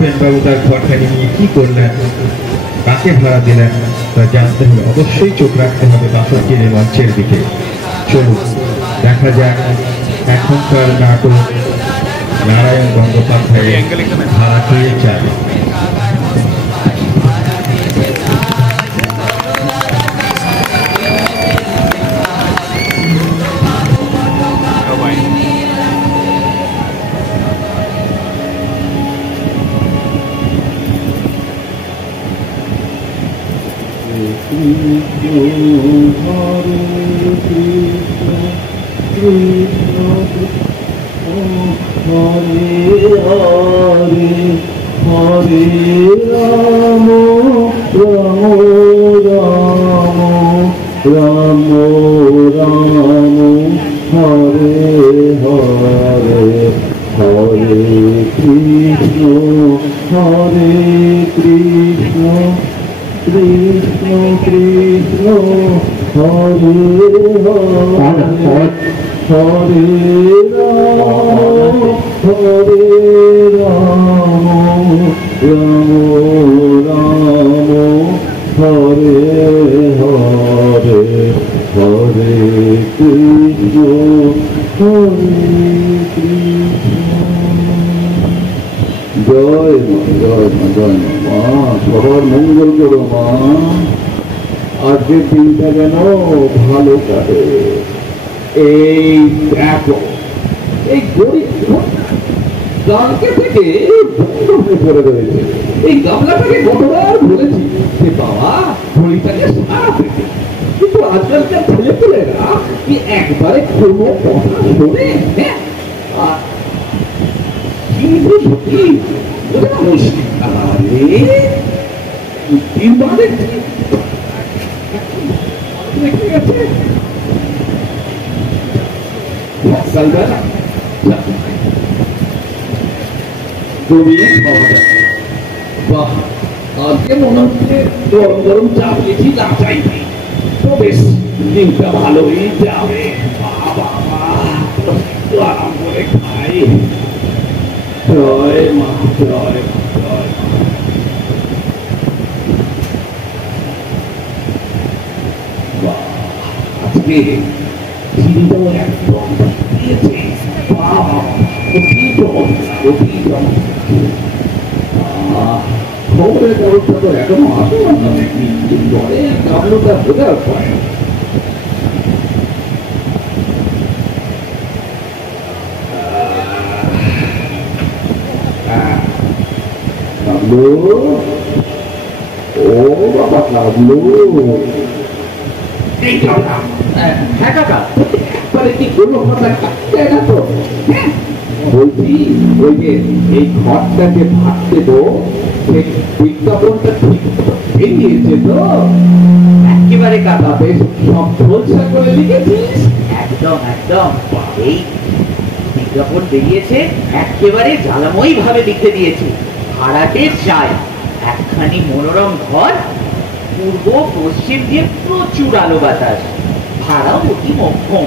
উপেনবাবু তার ঘরখানি নিয়ে কি করলেন, কাকে ভাড়া দিলেন তা জানতে হলে অবশ্যই চোখ রাখতে হবে বাসন্তীর এই মঞ্চের দিকে। চলুন দেখা যাক এখনকার নাটক নারায়ণ গঙ্গোপাধ্যায়ের ভাড়া কে চায়। Hare Rama Rama Rama Rama Rama Hare Hare Hare Krishna Hare Krishna Krishna Krishna Hare Hare Hare Rama Hare Rama Rama Rama Hare Hare Hare Krishna Hare Krishna। জয় মা জয় মা জয় মা, সবার মঙ্গল করো মা। আজকের দিনটা যেন ভালো কাটে। এই দেখো এই গরিব কালকে থেকে বন্ধ হয়ে পড়ে রয়েছে। এই গামলাটাকে কতবার বলেছি যে বাবা হোলিটাকে সারাতে, কিন্তু আজকালকার ছেলেপুলেরা কি একবারে কোনো কথা শোনে? কি বুঝি মুশকিল আজকে মনে হচ্ছে গরম গরম চা পেয়েছি, চা চাইছি তো বেশ দিনটা ভালোই যাবে। আরাম করে খাই। জয় মা জয় মা জয় মা। আজকে চিনিটাও একদম দিয়েছে। খবরের কাগজটা তো এখনো আসলো না দেখি, জলের কামড়টা বোঝার পরে ও বাবা কাবলু, হ্যাঁ কাকা একবারে কি কোনো কথা কাটছে না তো? বলছি ওই যে এই ঘরটাকে ভাবতে তো সেই বিজ্ঞাপনটা ঠিক বেরিয়েছে তো? একেবারে কাকা বেশ সব ঝোলসা করে লিখেছিস। একদম একদম, এই বিজ্ঞাপন বেরিয়েছে একেবারে জ্বালাময়ী ভাবে লিখে দিয়েছে। ভাড়াটে চাই একখানি মনোরম ঘর, পূর্ব পশ্চিম দিয়ে প্রচুর আলো বাতাস, ভাড়াও অতি মক্ষম।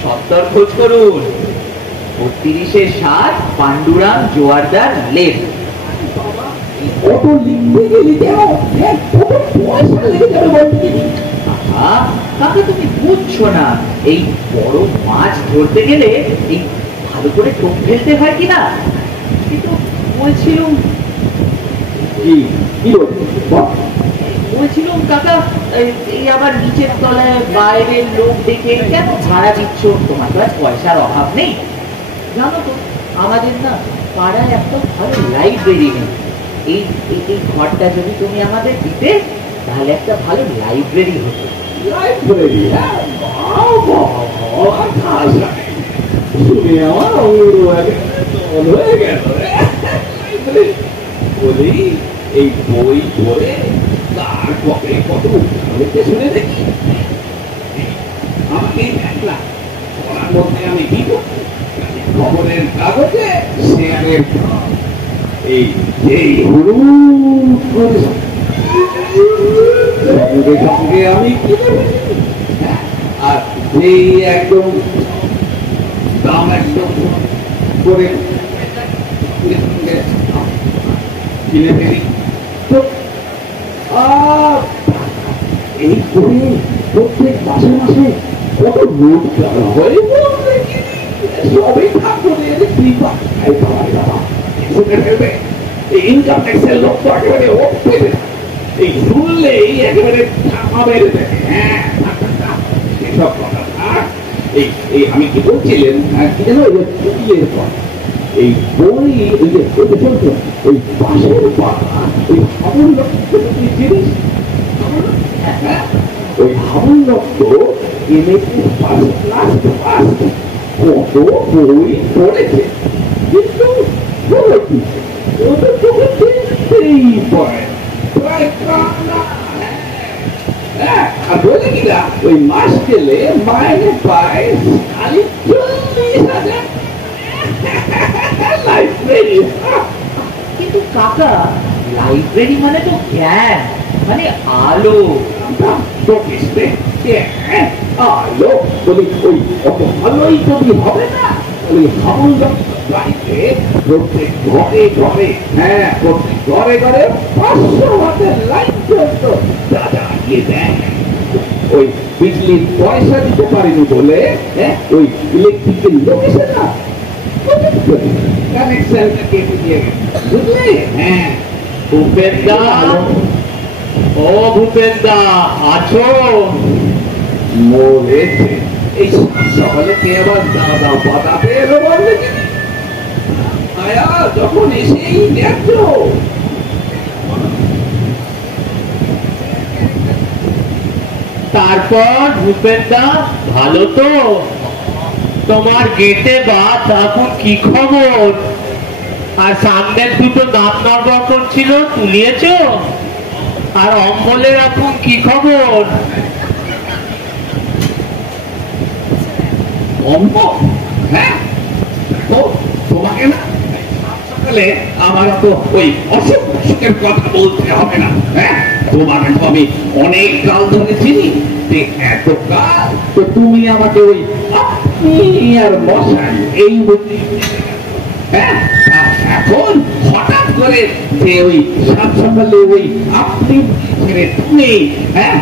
সত্তর খোঁজ করুন। 32-7 পান্ডুরাম জোয়ারদার লেন। কত লিখতে গেলি কত পয়সা লেগে যাবে বলতে? কাকা তুমি বুঝছো না, এই বড় মাছ ধরতে গেলে এই ভালো করে টোপ ফেলতে হয় কিনা। কিন্তু বলছিলাম বলছিলাম কাকা, এই আবার নিচের তলায় বাইরের লোক দেখে কেন ভাড়া দিচ্ছ? তোমার তো আজ পয়সার অভাব নেই। জানো তো আমাদের না পাড়ায় একটা ভালো লাইব্রেরি নেই। এই এই ঘরটা যদি তুমি আমাদের দিতে তাহলে একটা ভালো লাইব্রেরি হতো। লাইব্রেরি শুনে আমার হয়ে গেল। বলি এই বই পড়ে তার পরে কত লিখতে শুনে দেখি। আমাকে দেখলাম পড়ার মধ্যে আমি কি করছি, খবরের কাগজে শেয়ারের এই এই হলুদ করে সঙ্গে সঙ্গে আমি আর এই একদম দাম একদম করে কিনে ফেলি। তো এই করে প্রত্যেক মাসে মাসে কত রোজগার হয় সবই ঠাকুরের কৃপা। শুনে ফেলবে ইনকাম ট্যাক্সের লোক তো একেবারে এই শুনলেই একেবারে ঠাপা মেরে দেয়। হ্যাঁ এসব কথা এই এই আমি কি বলছিলেন কি যেন এই বই এই যে চলতো ওই পাশের পাড়া ওই হাবুল জিনিস ওই হাবুল লক্ষ কত বই পড়েছে কিন্তু ওদের চোখে দেখতেই পড়ে আর বলে কিনা ওই মাস গেলে মাইনে পায় খালি 40,000 লাইব্রেরি। কিন্তু কাকা লাইব্রেরি মানে তো জ্ঞান, মানে আলো। আলো বলি ওই অত ভালোই যদি হবে না ওই হাবুল বাড়িতে প্রত্যেক ঘরে ঘরে, হ্যাঁ প্রত্যেক ঘরে ঘরে 500 ওয়াটের লাইট চলতো। দাদা গিয়ে দেয় ওই বিজলির পয়সা দিতে পারেনি বলে ওই ইলেকট্রিকের লোক এসে না কানেকশনটা কেটে দিয়ে গেছে, বুঝলে? হ্যাঁ ভূপেন্দা, ও ভূপেন্দা আছো? মরেছে। এই সকালে কে আবার দাদা বাতাতে এলো বললে কি আয়া যখন এসেই দেখছো তারপর ভূপেন্দা ভালো তো? তোমার গেটে বাদ এখন কি খবর? আর সামনের দুটো দাঁত নড়বড় করছিল, তুলিয়েছ? আর অম্বলের এখন কি খবর? অম্বল? হ্যাঁ তো তোমাকে না সকালে আমার তো ওই অসুখ অসুখের কথা বলতে হবে না। হ্যাঁ তোমাকে তো আমি অনেক কাল ধরে চিনি, এত কাল তো তুমি আমাকে ওই আপনি আর মশাই এই বুদ্ধি। হ্যাঁ এখন হঠাৎ করে যে ওই সাত সকালে ওই আপনি তুমি হ্যাঁ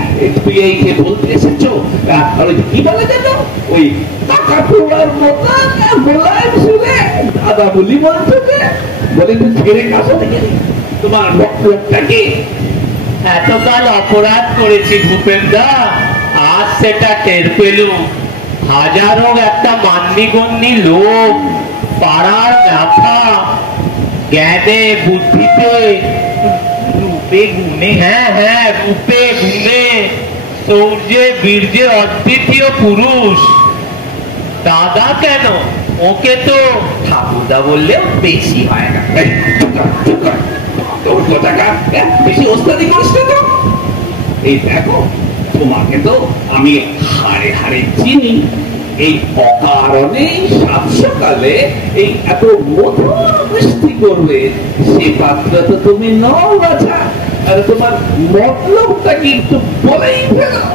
তুই এইকে বলতে এসেছো। আর ওই কি বলে যেন ওই টাকা তোলার মতন বলার শুনে দাদা বলি বলছো যে বলে তুই ছেড়ে কাছে থেকে তোমার বক্তব্যটা কি? এতকাল অপরাধ করেছি ভূপেন্দা, আজ সেটা টের পেলুম। হাজারো একটা মান্যিগণ্যি লোক, পাড়ার ব্যথা, জ্ঞানে বুদ্ধিতে রূপে গুণে, হ্যাঁ হ্যাঁ রূপে গুণে, শৌর্যে বীর্যে অদ্বিতীয় পুরুষ। দাদা কেন, ওকে তো ঠাকুরদা বললেও বেশি হয় না। তোর কথাটা বেশি ওস্তাদি করিস না তো। এই দেখো তোমাকে তো আমি হাড়ে হাড়ে চিনি, এই অকারণে সাত সকালে এই এত মধুর মিষ্টি করবে সে পাত্র তো তুমি নও রাজা। আর তোমার মতলবটা কি একটু বলেই ফেলো।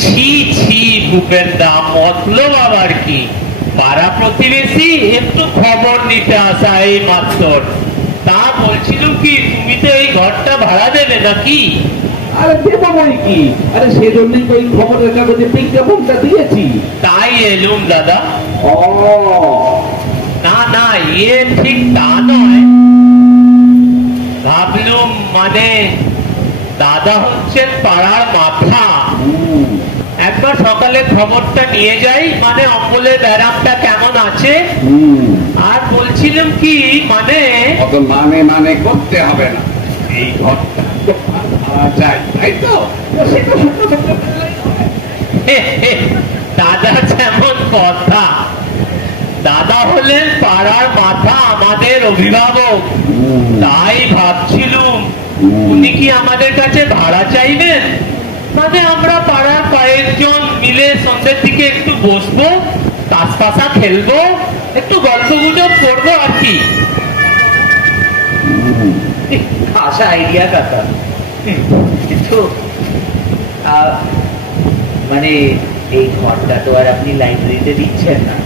ছি ছি ভূপেন্দা, মতলব আবার কি? পাড়া প্রতিবেশী একটু খবর নিতে আসা এই মাত্র। তা বলছিল কি তুমি তো এই ঘরটা ভাড়া দেবে নাকি? আরে দেবো বই কি, আরে সেজন্যই তো এই খবরের কাগজে বিজ্ঞাপনটা দিয়েছি। তাই এলুম দাদা। ও না না, ইয়ে ঠিক তা নয়, ভাবলুম মানে দাদা হচ্ছেন পাড়ার মাথা, একবার সকালে খবরটা নিয়ে যাই, মানে অম্বলের ব্যারামটা কেমন আছে। আর বলছিলাম কি মানে অত মানে মানে করতে হবে না, এই ঘরটা তো ভাড়া চাই তাই তো। সেটা সত্য সত্য বললেই হয়। দাদা যেমন কথা, দাদা হলেন পাড়ার মাথা, আমাদের অভিভাবক। তাই ভাবছিলুম উনি কি আমাদের কাছে ভাড়া চাইবেন, মানে আমরা পাড়ার কয়েকজন মিলে সন্ধ্যের দিকে একটু বসবো, তাস পাশা খেলবো, একটু গল্প গুজব করবো আর কি। আশা আইডিয়া কথা, কিন্তু মানে এই ঘরটা তো আর আপনি লাইব্রেরিতে দিচ্ছেন না,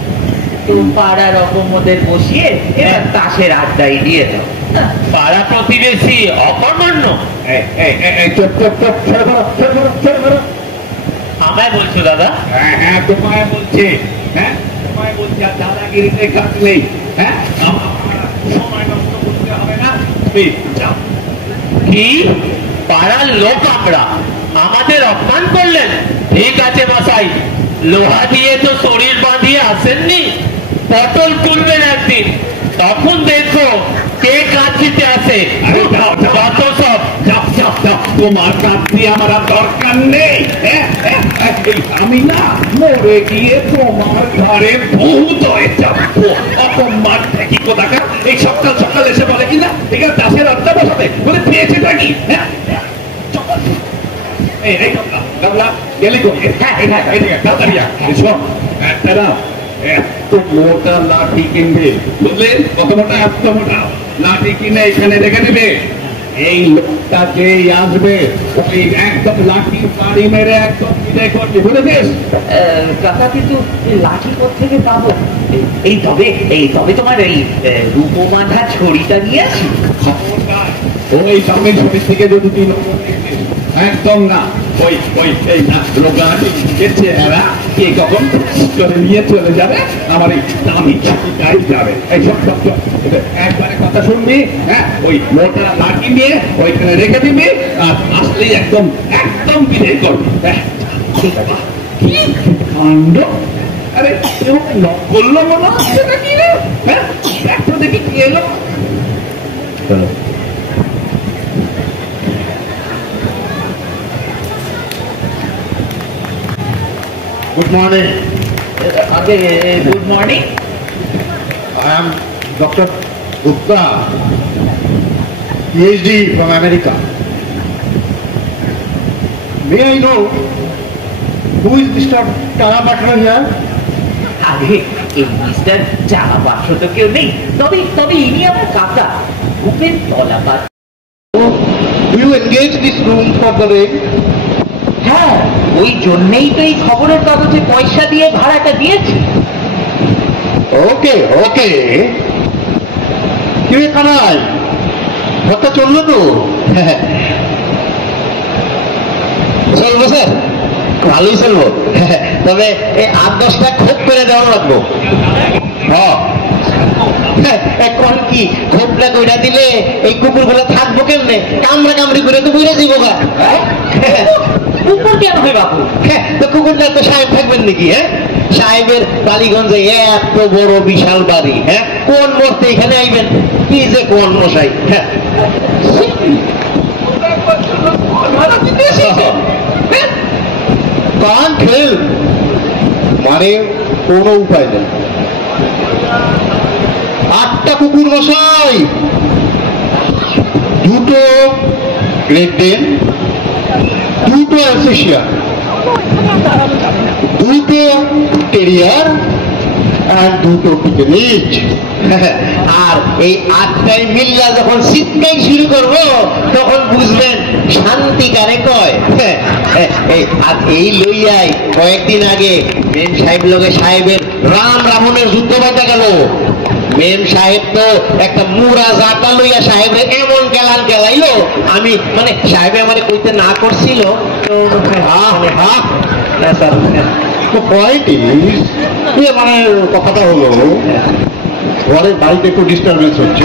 তো পাড়ার অপমদের বসিয়ে এবার তাসের আড্ডাই দিয়ে দাও। পাড়া প্রতিবেশী অকর্মণ্য? চুপ চুপ চুপ, ছেড়ে ধরো, ছেড়ে ধরো, ছেড়ে ধরো। আমায় বলছো দাদা? হ্যাঁ হ্যাঁ, তোমায় বলছে, হ্যাঁ তোমায় বলছে। আর দাদাগিরিতে কাজ নেই, হ্যাঁ আমার সময় নষ্ট করতে হবে না, তুমি যাও। কি পাড়ার লোক আমরা, আমাদের অপমান করলেন? ঠিক আছে মশাই, লোহা দিয়ে তো শরীর বাঁধিয়ে আসেননি, পটল তুলবেন একদিন, তখন দেখো কে কাজ দিতে আসে। আরে যাও, যাও। কত সব। যাও যাও যাও, তোমার কাজ দিয়ে আমার আর দরকার নেই। এই আমি না মরে গিয়ে তোমার ঘরে ভূত হয়ে যাবো। অপমান থেকে কোথাকার এই সকাল সকাল এসে বলে কিনা এখানে চাষের আড্ডা বসাতে বলে পেয়েছেটা কি? হ্যাঁ চল। এই গামলা গেলে কো? হ্যাঁ এদিকে তাড়াতাড়ি আয়। শোন, একটা না এত মোটা লাঠি কিনবে, বুঝলেন? কত মোটা? এত মোটা লাঠি কিনে এখানে রেখে দেবে। এই লোকটা যে আসবে ওই একদম লাঠি বাড়ি মেরে একদম বিদায় করবে, বুঝেছিস? কাকা কিন্তু লাঠি থেকে পাবো? এই তবে তোমার এই রূপমাধা ছড়িটা নিয়ে আসি। খবরদার ওই দামের শরীর থেকে যদি তুই নজর দিয়েছিস, একদম না। ওই ওই এই না লোকাহাটি চেহারা কে কখন করে নিয়ে চলে যাবে, আমার এই দামি ছুটিটাই যাবে। এই সব সব সব একবারে কথা শুনবি, হ্যাঁ ওই মোটা লাঠি নিয়ে ওইখানে রেখে দিবি, আর আসলেই একদম একদম বিদায় করবি। ঠিক আছে? কি কাণ্ড! আরে কেউ নক করলো মনে হচ্ছে নাকি রে? হ্যাঁ একটু দেখি কি এলো। চলো। Good morning. আগে good morning. I am Dr. Gupta, PhD from America. May I know who is Mr. Tarapatna here? আগে এই মিস্টার চারা পাত্র তো কেউ নেই, তবে ইনি আমার কাকা Bhupen তলাপাত। Do you engage this room for the rent? হ্যাঁ, ওই জন্যেই তো এই খবরের কাগজে পয়সা দিয়ে ভাড়াটা দিয়েছি। Okay, okay. কিরে কানাই, ঘরটা চললো তো? চলবো স্যার, ভালোই চলবো, তবে এই 8-10টা খোপ করে দেওয়া লাগবো। এখন কি খোপটা কইরা দিলে এই কুকুরগুলো থাকবো কেমনে? কামড়া কামড়ি করে তো বুঝে দিব গা। কুকুর কেন হয় বাবু? তো কুকুরটা তো সাহেব থাকবেন নাকি? হ্যাঁ, সাহেবের বালিগঞ্জে এত বড় বিশাল বাড়ি, হ্যাঁ কোন মরতে এখানে আইবেন? কি যে কোন মশাই! হ্যাঁ কান খেল, মানে কোনো উপায় নেই। 8টা কুকুর মশাই, 2টো গ্রেট ডেন, 2টো অ্যালসেশিয়ান, 2টো টেরিয়ার আর 2টো পিকনিক। আর এই 8টায় মিল্লা যখন শীতকাল শুরু করবো তখন বুঝবেন শান্তিকারে কয়। এই লইয়াই কয়েকদিন আগে মেম সাহেব লগে সাহেবের রাম রাবণের যুদ্ধ বাঁধা গেল। মেম সাহেব তো একটা মুরা জাটা লইয়া সাহেবে এমন কেলান কেলাইলো, আমি মানে সাহেবে আমার কইতে না করছিল তো পয়েন্ট মানে কথাটা হলো ঘরের বাড়িতে একটু ডিস্টারবেন্স হচ্ছে,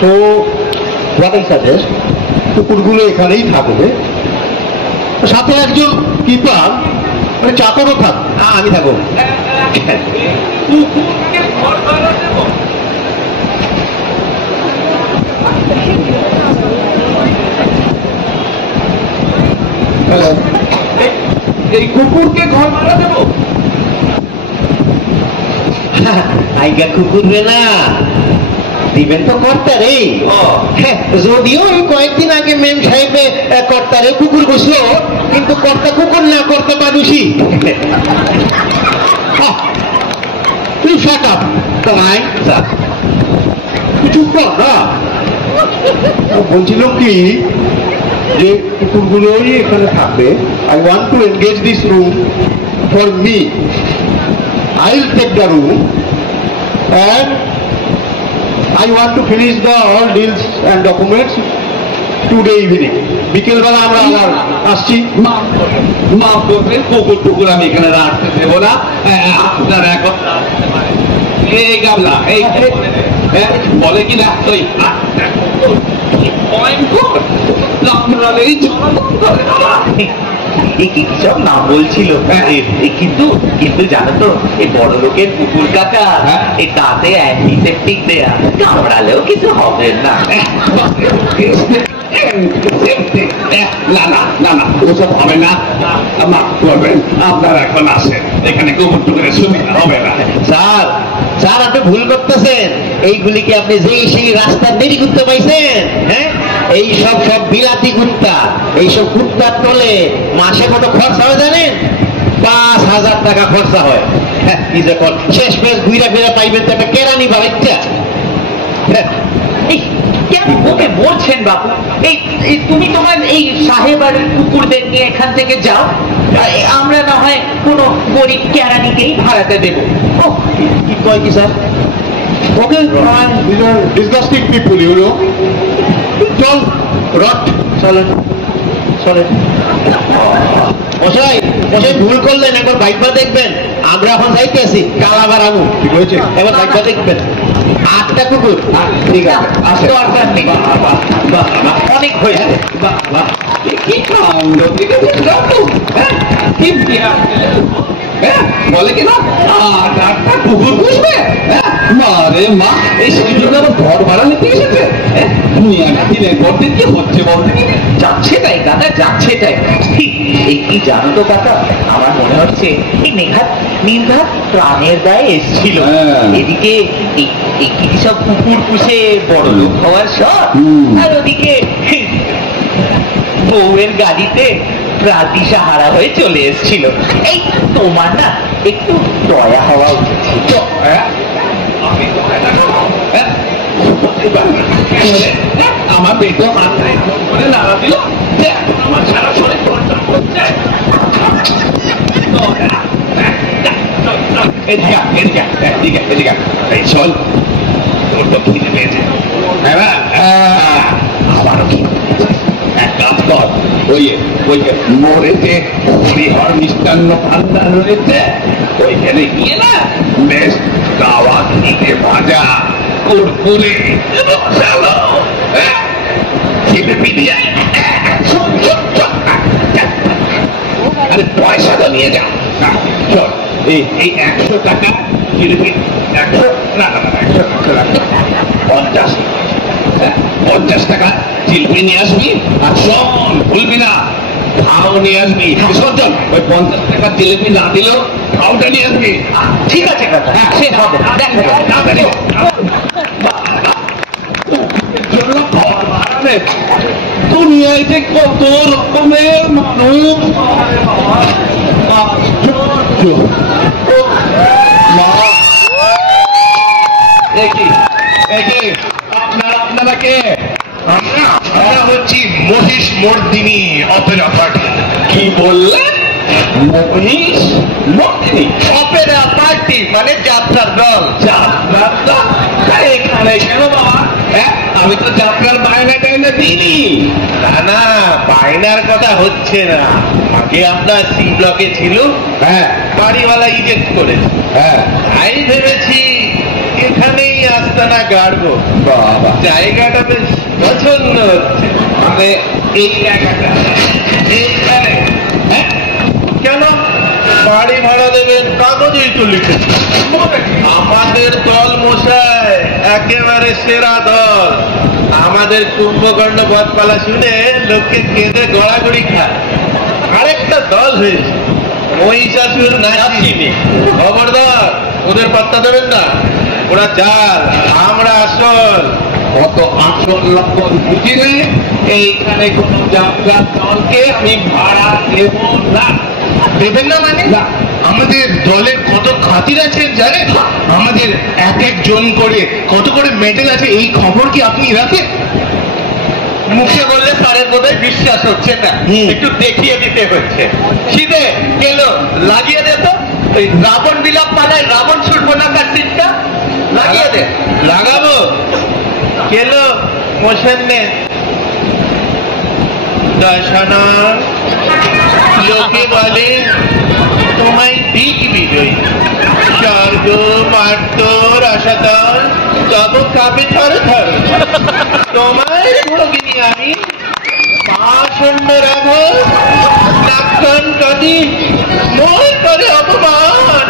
তো হোয়াট আই সাজেস্ট, কুকুরগুলো এখানেই থাকবে, সাথে একজন কিপার মানে চাকরও থাক। আমি থাকবো। এই কুকুরকে ঘর ভাড়া দেবো? আইগা কুকুর রে না দিবেন তো কর্তারে। যদিও এই কয়েকদিন আগে মেম সাহেবে কর্তারে কুকুর বসলো, কিন্তু কর্তা কুকুর না, কর্তা মানুষই। তুই শাট আপ, তাই চুপ কর না। বলছিল কি যে কুকুরগুলোই এখানে থাকবে। I want to engage this room for me. I will take the room and I want to finish the all deals and documents today evening. বিকেলবেলা আমরা আবার আসছি। মাফ করবেন, কুকুর টুকুর আমি এখানে রাখতে দেবো না। আপনার এখন এই গাবলা এই বলে কি না তুই সব নাম বলছিল, কিন্তু কিন্তু জানো তো এই বড় লোকের কুকুর কাকা এই দাঁতে অ্যান্টিসেপটিক দেয়া, কামড়ালেও কিছু হবে না। না না না না, ওসব হবে না। মাফ করবেন, আপনারা এখন আসেন, এখানে কুকুর টুকুরের সুবিধা হবে না। স্যার স্যার আপনি ভুল করতেছেন। এইগুলিকে আপনি যেই সেই রাস্তার দেরি করতে পাইছেন। হ্যাঁ, এইসব সব বিলাতি কুত্তা। এইসব কুত্তার তলে মাসে কত খরচা হয় জানেন? 5,000 টাকা খরচা হয়। হ্যাঁ, কি যে কর, শেষ মেশ ঘুরা ফিরা পাইবেন তো একটা কেরানি বা বাচ্চা। কেন ওকে বলছেন বাবু? এই তুমি তোমার এই সাহেব আর কুকুরদের নিয়ে এখান থেকে যাও, আমরা না হয় কোনো গরিব কেরানিকেই ভাড়াতে দেবো। ও কি কয় কি sir? Okay, These are disgusting people, you know. চল রট, চলেন চলেন। মশাই মশাই ভুল করলেন, একবার বাইকবা দেখবেন। আমরা এখন যাইতেছি কালাবার আমু, ঠিক হয়েছে? এবার বাইকবা দেখবেন। 8টা কুকুর, ঠিক আছে, আসেন। দরকার নেই, অনেক হয়েছে। কি কাণ্ড, ঠিক আছে? কি বিয়া, বলে কিনা 8টা কুকুর পুষবে? মারে মা, এই শিশুটা আবার ঘর ভাড়া নিতে এসেছে। দিনের পর দিন কি হচ্ছে বলতে? যাচ্ছে তাই দাদা, যাচ্ছে তাই। এই কি জানো তো কাকা, আমার মনে হচ্ছে এই নির্ঘাত প্রাণের দায়ে এসেছিল। এদিকে এই কি সব কুকুর পুষে বড় লোক হওয়ার শখ, আর ওদিকে বউয়ের গাড়িতে রাতি সাহারা হয়ে চলে এসেছিল। এই তোমার না একটু দয়া হওয়া উচিত ছিল। আমার পেটে হাত করে নাড়া দিল, আমার সারা শরীর টনটন করছে। এই চল, তোর তো খিদে পেয়েছে। আবারও খিদে পেয়েছে। এক কাজ কর, ওই মোড়েতে হরিহর মিষ্টান্ন ভান্ডার রয়েছে, ওইখানে গিয়ে না বেশ গাওয়া ঘিতে ভাজা কুরকুরে রসালো খেতে পিঠে যায়। আরে পয়সা তো নিয়ে যাও। চল, এই 100 টাকা জিলিপি, 100 না 50 টাকা জিলিপি নিয়ে আসবি। আর শোন, ভুলবি না, খাও নিয়ে আসবি। চল, ওই 50 টাকা জিলিপি না দিলেও খাওটা নিয়ে আসবি। ঠিক আছে কাকা, সে হবে, দেখা যাবে। দুনিয়ায় যে কত রকমের মানুষ, আপনারা কে? আমরা হচ্ছি মহিষ মর্দিনী অপেরা পার্টি। কি বললেন? মহিষ মর্দিনী অপেরা পার্টি মানে যাত্রার দল। যাত্রার দল এখানে কেন বাবা? আমি তো যাত্রার বায়না টাইনা দিইনি। না না, বায়নার কথা হচ্ছে না। আগে আপনার সি ব্লকে ছিল, বাড়িওয়ালা ইজেক্ট করেছে। তাই ভেবেছি এখানেই আস্তানা গাড়বো। বাবা, জায়গাটা বেশ পছন্দ হচ্ছে। মানে এই জায়গাটা এইখানে কেন বাড়ি ভাড়া দেবেন? কাগজেই তো লিখেছে। আমাদের দল মশাই একেবারে সেরা দল। আমাদের কুম্ভকর্ণ বদপালা শুনে লোককে কেঁদে গড়াগড়ি খায়। আরেকটা দল হয়েছে মহিষাসুর নাচিনি। খবরদার, ওদের পাত্তা দেবেন না, ওরা জাল, আমরা আসল। কত আসল লক্ষণ বুঝিলে এইখানে কোন যাত্রার দলকে আমি ভাড়া দেব না। দেবেন না মানে? আমাদের দলের কত খাতির আছে জানেন? আমাদের এক জন করে কত করে মেডেল আছে, এই খবর কি আপনি রাখেন? মুখে বললে স্যারের বোধহয় বিশ্বাস হচ্ছে না, একটু দেখিয়ে দিতে হচ্ছে। শীতে গেল লাগিয়ে দে তো, ওই রাবণ বিলাপ পালায় রাবণ ছুটবো না তার সিটটা লাগিয়ে দে। লাগাবো কেলো মোশান্নে দশানা লোকে বলে তোমায় দিক বিজয়ী স্বর্গ মার্ত রসাতল তব কাপে থর থর তোমার ভগিনী আমি পাষণ্ড রাঘব নাক্ষণ কদি মোর করে অপমান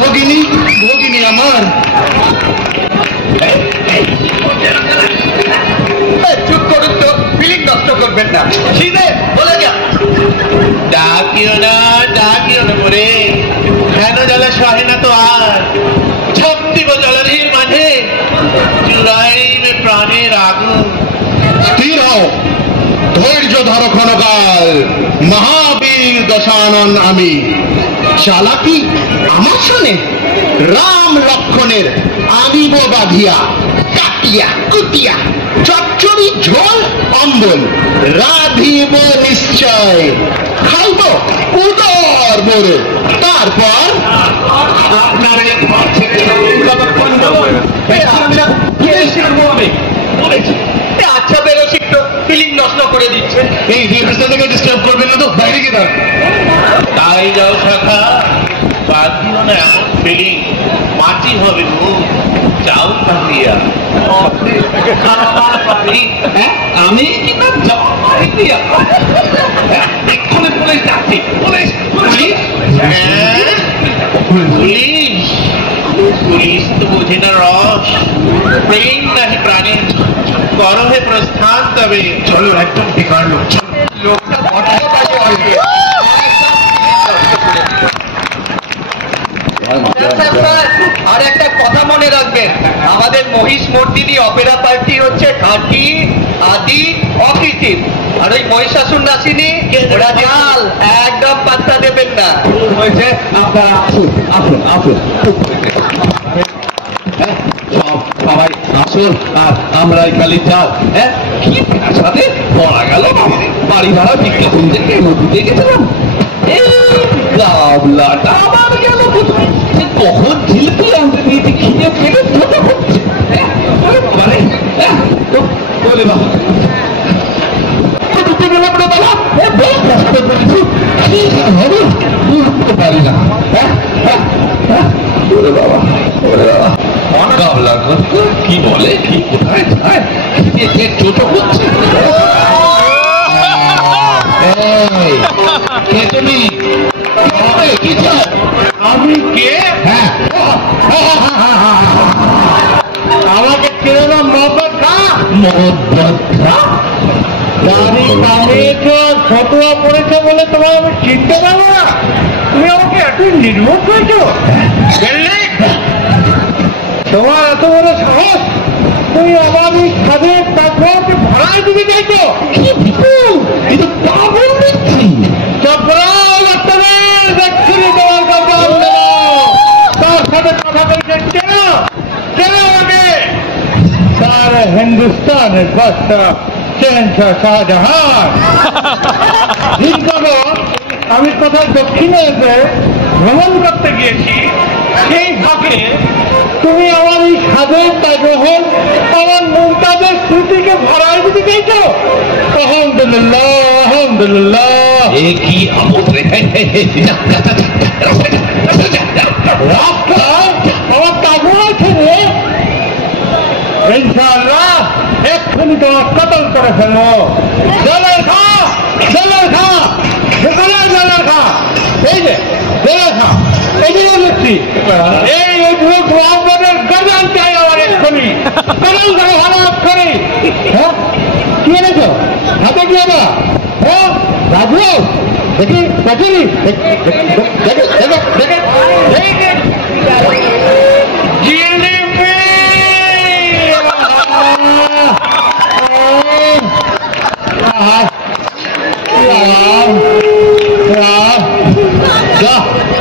ভগিনী ভগিনী আমার চুপ করুন তো, ফিলিং নষ্ট করবেন না। সিধে বলে যা। ডাকিও না মরে কেন জ্বালা সহে না তো আর ঝাঁপ দিব জলাধির মাঝে চুরাইবে প্রাণের আগুন। স্থির হও, ধৈর্য ধরো ক্ষণকাল। মহাবীর দশানন আমি। চালাকি আমার শোনে, রাম লক্ষণের আনিব বাঁধিয়া, কাটিয়া কুটিয়া চচ্চড়ি ঝোল অম্বল রাধিব নিশ্চয়। খাইব উদর মোরে, তারপর আপনার এই আচ্ছা বেরো শিখতো, ফিলিং নষ্ট করে দিচ্ছে। এই রিহার্সাল থেকে ডিস্টার্ব করবেন না তো, বাইরে গিয়ে দাঁড়ান। তাই যাও শাখা, বাদ দিও না এমন ফিলিং, মাটি হবে মুখ যাও কাহিয়া। আমি কিনা এক্ষুনি পুলিশ ডাকছি। পুলিশ পুলিশ পুলিশ পুলিশ তো বোঝে না রস, প্রেম নাহি প্রাণী। করো হে প্রস্থান তবে। চলো, একদম বেকার লোক। লোকটা বড্ড বাজে হবে। আর একটা কথা মনে রাখবেন, আমাদের মহিষ মর্দিনী অপেরা পার্টি হচ্ছে খাঁটি আদি অকৃত্রিম। আর ওই মহিষাসুর নাসিনী ওরা জাল, একদম পাত্তা দেবেন না। হয়েছে, আপনারা আসুন আসুন আসুন। সবাই আসুন, আর আমরা এখানে যাও। হ্যাঁ, কি সাথে পড়া গেল বাড়ি ভাড়া ভিক্ষা শুনতে নদীতে গেছিলাম। গাবলাটা আবার গেল কোথায়? কখন ঝিলপি আনতে দিয়েছি, খিদে পেটে ছোট হচ্ছে। বলে বাবা পারি না। কি বলে, কি কোথায় যায়, ছোট হচ্ছে। কে তুমি? কি চাও? আমি কে? হ্যাঁ, আমাকে চেনে না মদা মদা গাড়ি দাঁড়িয়েছে, ফটোয়া পড়েছে বলে তোমার আমি চিনতে পারবো না? তুমি আমাকে এত নির্মুখ হয়েছো? তোমার এত বড় সাহস, তুমি আমার এই খাদের তাকে ভাড়ায় দিতে চাইছো? কি বিপুল, কিন্তু তা বলছি দেখছিলি তোমার কথা তার সাথে কথা বলছে কেন কেন আমাকে? সারা হিন্দুস্তানের বাদশাহ চেঞ্চা শাহজাহান। আমি কোথায় দক্ষিণে এসে ভ্রমণ করতে গিয়েছি, সেই ফাঁকে তুমি আমার এই সাদের তাজমহল, আমার মুমতাজের স্মৃতিকে ভরাই দিতে চাইছো? আলহামদুলিল্লাহ আলহামদুলিল্লাহ। কি আপদ রে, আমার তাজমহল ছেড়ে ইনশাআল্লাহ এক্ষুনি তোমার কতল করে ফেলবো। জলের খা, জলের খা, জলের খা, এই যে জলের খা, এই যে বলছি এই লোক মোহাম্মদের গজল চাই আমার এক্ষুনি, গজল করে ভালো করে। হ্যাঁ, কি এনেছো হাতে? কি হবে? হ্যাঁ, রাজু দেখি দেখিনি, দেখে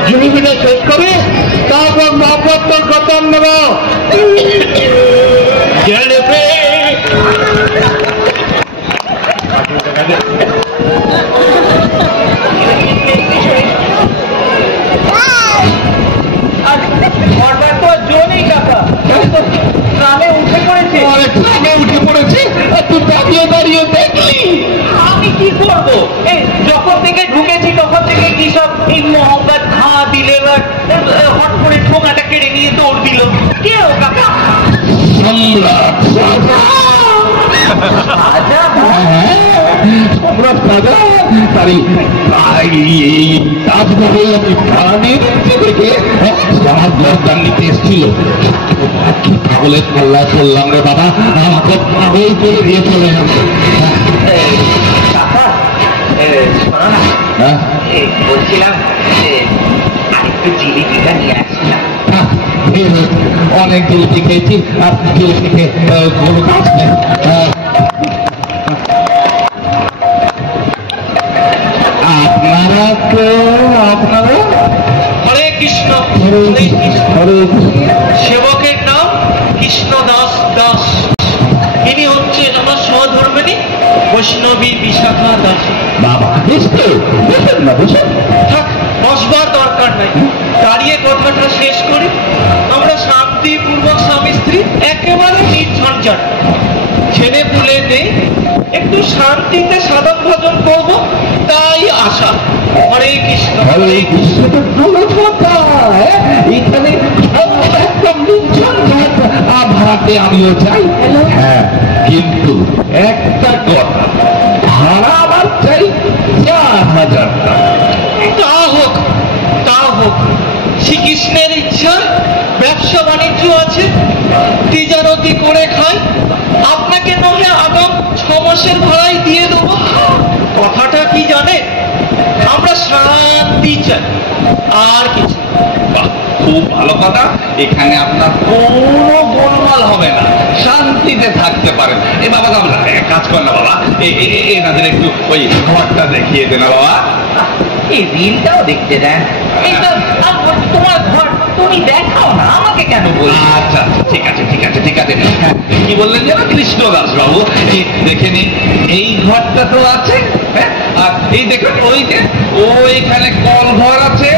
জিলিপিটা শেষ করি, তারপর মহাপত্তর গতম নেব। গ্রামে উঠে পড়েছে। কি করবো? এই যখন থেকে ঢুকেছি তখন থেকে কি সব এই মোহাম্মদ খাঁ দিলে হট করে ঠোঙাটা কেড়ে নিয়ে দৌড় দিল। কে ও কাকা? সম্রাট সম্রাট রাজা তারই তাজমহলে আমি প্রাণের দেখে আমার দরদার নিতে এসেছিল। কি পাগলের পাল্লায় চললাম রে বাবা, আমাকে পাগল করে দিয়ে চলে যাবে। বলছিলাম আরেকটু জিলিপিটা নিয়ে আসছিলাম। অনেক জিলিপি খেয়েছি, আর জিলিপি খেয়ে কোনো কাজ নেই। আপনারা আপনারা হরে কৃষ্ণ। হরে সেবকের নাম কৃষ্ণ দাস দাস। ইনি হচ্ছে আমার সহধর্মিণী বৈষ্ণবী বিশাখা দাস। বাবা না বসেন। থাক, বসবার দরকার নাই, দাঁড়িয়ে কথাটা শেষ করি। আমরা শান্তিপূর্বক স্বামী স্ত্রী, একেবারে নির্ঝঞ্ঝাট, ছেলে পুলে নেই, একটু শান্তিতে সাধন ভজন করব, তাই আশা। হরে কৃষ্ণ। হরে কৃষ্ণ। এখানে একদম নির্ঝঞ্ঝাট ভাড়াতে আমিও চাই। হ্যাঁ, কিন্তু একটা কথা, ভাড়া আমার চাই 4,000 টাকা। তা হোক, তা হোক। শ্রীকৃষ্ণের ইচ্ছা, ব্যবসা বাণিজ্য আছে, তিজারতি করে খাই। আপনাকে নহে আগাম 6 মাসের ভাড়াই দিয়ে দেবো। কথাটা কি জানে, আমরা শান্তি চাই, আর কিছু। বাহ, খুব ভালো কথা। এখানে আপনার কোনো গোলমাল হবে না, শান্তিতে থাকতে পারেন। এ বাবা আমরা এক কাজ কর না বাবা, এনাদের একটু ওই ঘরটা দেখিয়ে দে না বাবা। এই রিলটাও দেখতে দেন। এই তো তোমার ঘর, তুমি দেখাও না, আমাকে কেন বলছো? আচ্ছা ঠিক আছে ঠিক আছে ঠিক আছে। হ্যাঁ, কি বললেন যেন? কৃষ্ণদাস বাবু, এই দেখে নিন, এই ঘরটা তো আছে। হ্যাঁ, আর এই দেখুন ওই যে ওইখানে কল ঘর আছে,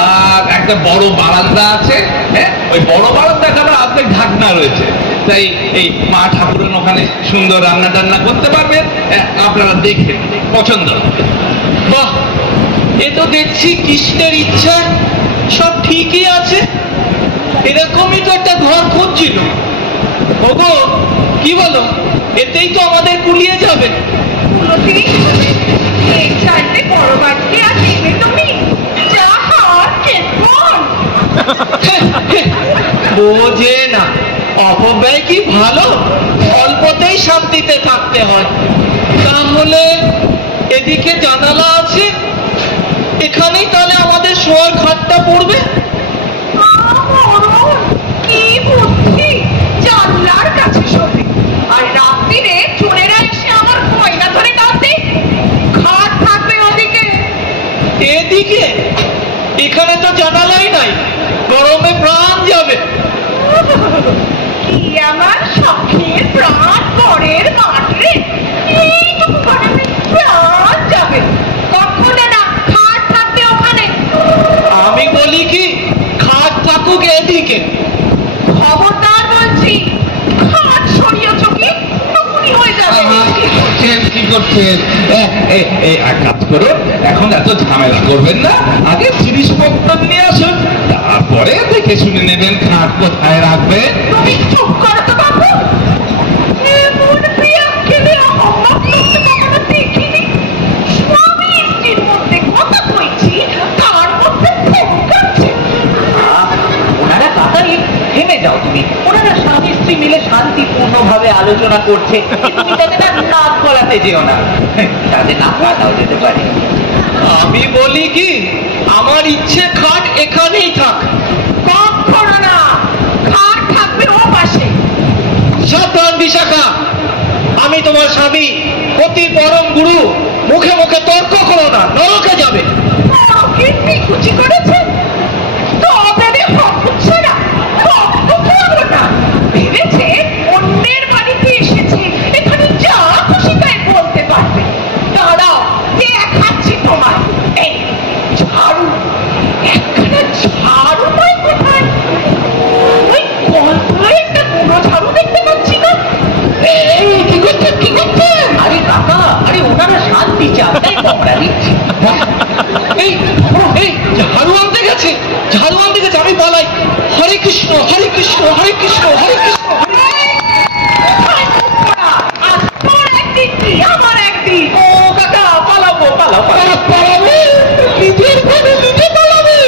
আর একটা বড় বারান্দা আছে। হ্যাঁ, ওই বড় বারান্দাটা আপনার ঢাকনা রয়েছে, তাই এই মা ঠাকুরের ওখানে সুন্দর রান্না টান্না করতে পারবেন। আপনারা দেখে পছন্দ। বাহ, এ তো দেখছি কৃষ্ণের ইচ্ছা সব ঠিকই আছে। এরকমই তো একটা ঘর খুঁজছিল। ওগো, কি বলো? এতেই তো আমাদের কুলিয়ে যাবে। এই চারটে বড় বাড়িতে আর নেবে তুমি? যা হওয়ার কেমন? বোঝে না, অপব্যয় কি ভালো? অল্পতেই শান্তিতে থাকতে হয়। তাহলে এদিকে জানালা আছে, এখানেই তাহলে আমাদের শোয়ার খাটটা পড়বে। কি বুদ্ধি! জানলার কাছে শোবে, আর রাত্রিরে চোরেরা এসে আমার গয়না ধরে টানতে। খাট থাকবে ওদিকে। এদিকে? এখানে তো জানালাই নাই, গরমে প্রাণ যাবে। কি আমার শখের প্রাণ পরের মাঠে, এইটুকু গরমে প্রাণ যাবে। কখনো না, খাট থাকবে ওখানে। আমি বলি কি, খাট থাকুক এদিকে। খবরদার বলছি, খাট সরিয়েছ কি তখনই হয়ে যাবে। কি করছেন? এক কাজ করুন, এখন এত ঝামেলা করবেন না, আগে জিনিসপত্র নিয়ে আসুন, তারপরে দেখে শুনে নেবেন খাট কোথায় রাখবেন। তুমি চুপ করো তো বাবু। এমন প্রিয়া খেলে অহম্মক লোককে কখনো দেখিনি। স্বামী স্ত্রীর মধ্যে কথা কইছি, তার মধ্যে ফোকাচ্ছে। ওনারা তাড়াতাড়ি থেমে যাও তুমি। ওনারা স্বামী স্ত্রী মিলে শান্তিপূর্ণ ভাবে আলোচনা করছে, তুমি তাদের আর নাক গলাতে যেও না, তাদের নাক কাটাও যেতে পারে। আমি বলি কি, আমার ইচ্ছে খাট এখানেই থাক। কখনো না, খাট থাকবে ও পাশে। সাবধান বিশাখা, আমি তোমার স্বামী, অতি পরম গুরু, মুখে মুখে তর্ক করো না, নরকে যাবে। কিডনি কুচি করেছে, তবে রে হচ্ছে না, রক্ত পড়বো না। ভেবেছে অন্যের বাড়িতে এসেছে, এখানে যা খুশি তাই বলতে পারবে। দাঁড়াও, দেখাচ্ছি তোমার। এই ঝাড়ু, একখানা ঝাড়ু নয় কোথায়? ওই কলপুরে একটা বুড়ো ঝাড়ু দেখতে পাচ্ছি না। কি করছে? আরে কাকা, আরে ওনারা শান্তি শান্তি চালটাই পকড়া দিচ্ছি। এই এই ঝাড়ু আনতে গেছে, ঝাড়ু আনতে গেছে, আমি পালাই। হরে কৃষ্ণ হরে কৃষ্ণ হরে কৃষ্ণ হরে কৃষ্ণ। আজ তোর একদিন কি আমার একদিন। ও কাকা পালাবো পালাও পালাও। পালাবে নিজের ঘরে নিজে পালাবে।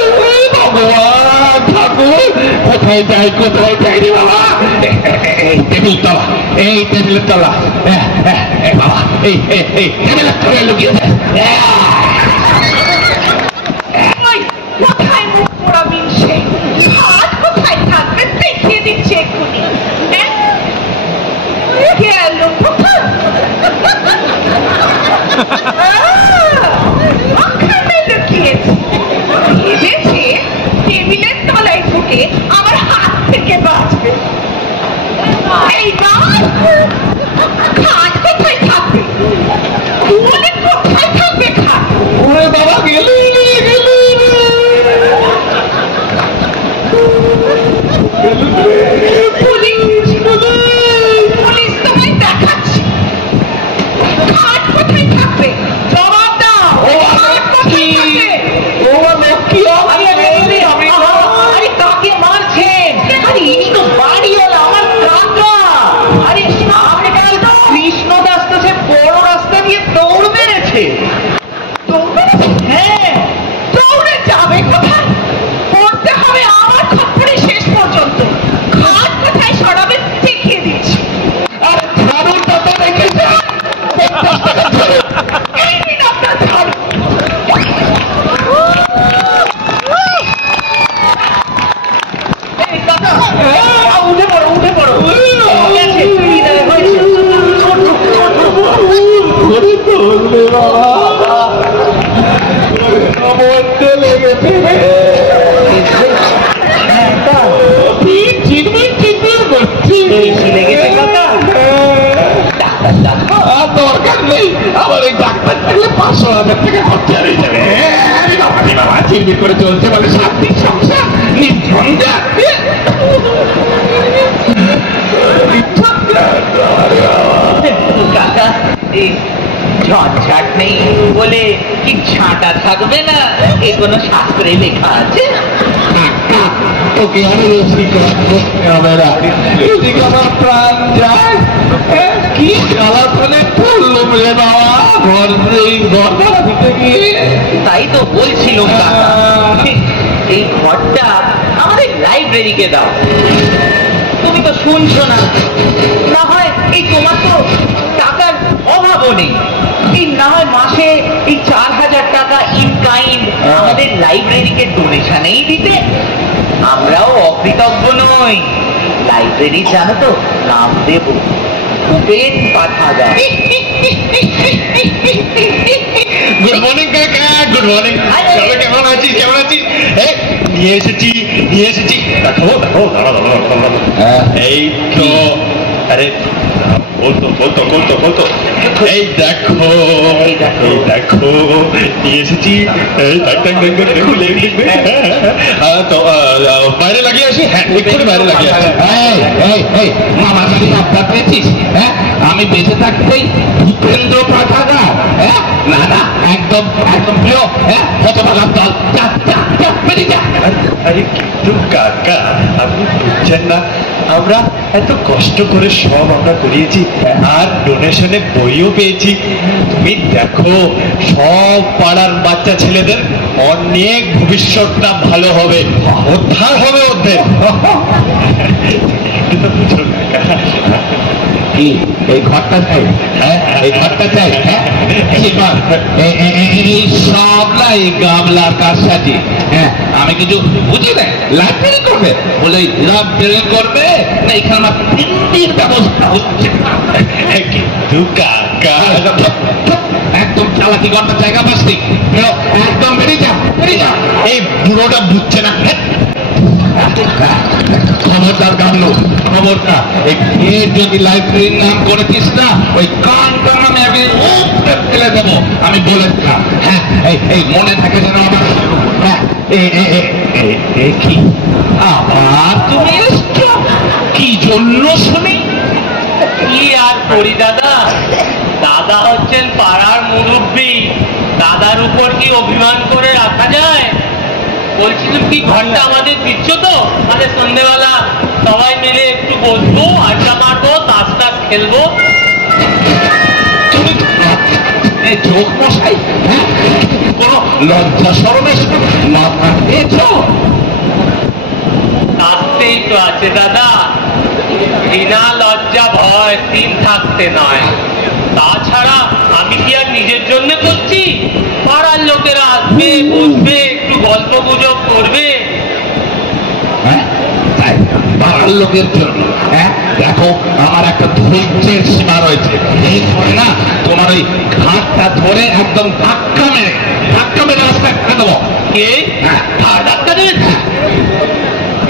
ভগবান ঠাকুর কোথায় যাই রে বাবা। এই টেবিল তলা, এই টেবিলের তলা, বাবা এই টেবিলের তলায় লুকিয়ে যায়। ওই, কোথায় মুখ পোড়া মিনসে? হাত কোথায় থাকবে দেখিয়ে দিচ্ছে এক্ষুনি। গেল কোথায়? ওখানে লুকিয়েছে। ভেবেছে টেবিলের তলায় ঢুকে আমার হাত থেকে বাঁচবে। এই নয়, খাট কোথায় থাকবে? কোনে কোথায় থাকবে খাট? ওরে বাবা গেলি গেলি। পুলিশ তোমায় দেখাচ্ছে। খাট কোথায় থাকবে? জবাব দাও। খাট কোথায় থাকবে? আরে কাকে মারছেন? আরে ইনি তো বাড়িওয়ালা, আমার কাকা। আরে সামনে তো কৃষ্ণদাস তো সে বড় রাস্তা দিয়ে দৌড় মেরেছে। হ্যাঁ, দৌড়ে যাবে কোথায়? পড়তে হবে আমার খপ্পরে শেষ পর্যন্ত। খাট কোথায় সরাবে দেখিয়ে দিচ্ছি। আর ঝাড়ুটা তো রেখে যা। 50 টাকা ঝাড়ু। এই নিন আপনার ঝাড়ু। এই কাকা, উঠে পড়ো উঠে পড়ো। গেছে, কি দাঁড়ে হয়েছে? ওরে তোলে বাবা মরতে লেগেছে। চিনবির চিনবির করছি। বেশি লেগেছে কাকা? ডাক্তার ডাকবো? আর দরকার নেই, আমার এই ডাক্তার থাকলে 500,000 টাকা খরচা হয়ে যাবে। বাবা চিনবির করে চলছে বলে শান্তির সংসার নির্ঝঞ্ঝা। কাকা, এই ঝঞ্ঝাট নেই বলে কি ঝাঁটা থাকবে না? এ কোনো শাস্ত্রে লেখা আছে? ওকে আরো রসিকতা করতে হবে না। এদিকে আমার প্রাণ যায়। কি জ্বালাতনে পড়লাম রে বাবা, ঘর এই ঘরটা দিতে গিয়ে। তাই তো বলছিলাম কাকা, এই ঘরটা আমাদের লাইব্রেরিকে দাও। তুমি তো শুনছো না। না হয় এই তোমার তো টাকার অভাবও নেই, এই না হয় মাসে এই 4,000 টাকা ইন কাইন্ড আমাদের লাইব্রেরিকে ডোনেশনেই দিতে। আমরাও অকৃতজ্ঞ নই। লাইব্রেরি জানো তো নাম দেব ভূপেন পাঠাগার। গুড মর্নিং কাকা, গুড মর্নিং। কেমন আছিস কেমন আছিস? নিয়ে এসেছি দেখো দেখো দাঁড়া দাঁড়া। এই তো আরে বলতো এই দেখো নিয়ে এসেছি। তো বাইরে লাগিয়ে আসি। হ্যাঁ এক্ষুনি বাইরে লাগিয়ে আসি। মামার বাড়ি আড্ডা পেয়েছিস? হ্যাঁ আমি বেঁচে থাকতেই ভূপেন্দ্র পাঠাগার। হ্যাঁ না না একদম একদম প্রিয়। হ্যাঁ কত বাগান দল বেরিয়ে যা। আরে কিন্তু কাকা আপনি বুঝছেন না, আমরা এত কষ্ট করে সব আমরা করিয়েছি আর ডোনেশনে বইও পেয়েছি। তুমি দেখো সব পাড়ার বাচ্চা ছেলেদের অনেক ভবিষ্যৎটা ভালো হবে, উদ্ধার হবে ওদের। কিন্তু বুঝো কাকা, কি এই ঘরটা চাই? হ্যাঁ এই ঘরটা চাই। এই সব না এই গামলার কারসাজি। হ্যাঁ আমি কিছু বুঝি না। লাইব্রেরি করবে বলে লাইব্রেরি করবে না, এখানে আমার তিনটির ব্যবস্থা হচ্ছে। কিন্তু কাকা একদম চালাকি ঘরটা জায়গা পাচ্ছি। একদম বেরিয়ে যা। এই বুড়োটা বুঝছে না। খবরদার গামলো, খবরদার যদি লাইব্রেরির নাম করেছিস না ওই কানটা আমি আগে ফেলে দেবো, আমি বলে দিলাম। হ্যাঁ এই মনে থাকে যেন আমার। হ্যাঁ কি আবার তুমি এসছো? কি জন্য শুনি? কি আর করি দাদা, দাদা হচ্ছেন পাড়ার মুরব্বী, দাদার উপর কি অভিমান করে রাখা যায়? বলছিলাম কি ঘরটা আমাদের দিচ্ছ তো, আমাদের সন্ধ্যেবেলা সবাই মিলে একটু বসবো, আড্ডা মারবো, তাস টাস খেলবো। তুমি চোখ মশাই, কোন লজ্জা সরমের মাথা পেয়েছ? থাকতেই তো আছে দাদা, বিনা লজ্জা ভয় তিন থাকতে নয়। তাছাড়া আমি কি আর নিজের জন্য করছি? পাড়ার লোকেরা আসবে, বসবে, একটু গল্প গুজব করবে। পাড়ার লোকের জন্য দেখো, আমার একটা ধৈর্যের সীমা রয়েছে। এরপরে না তোমার ওই ঘাটটা ধরে একদম ধাক্কা মেরে রাস্তা করে দেবো। কে ধাক্কা দেবেন?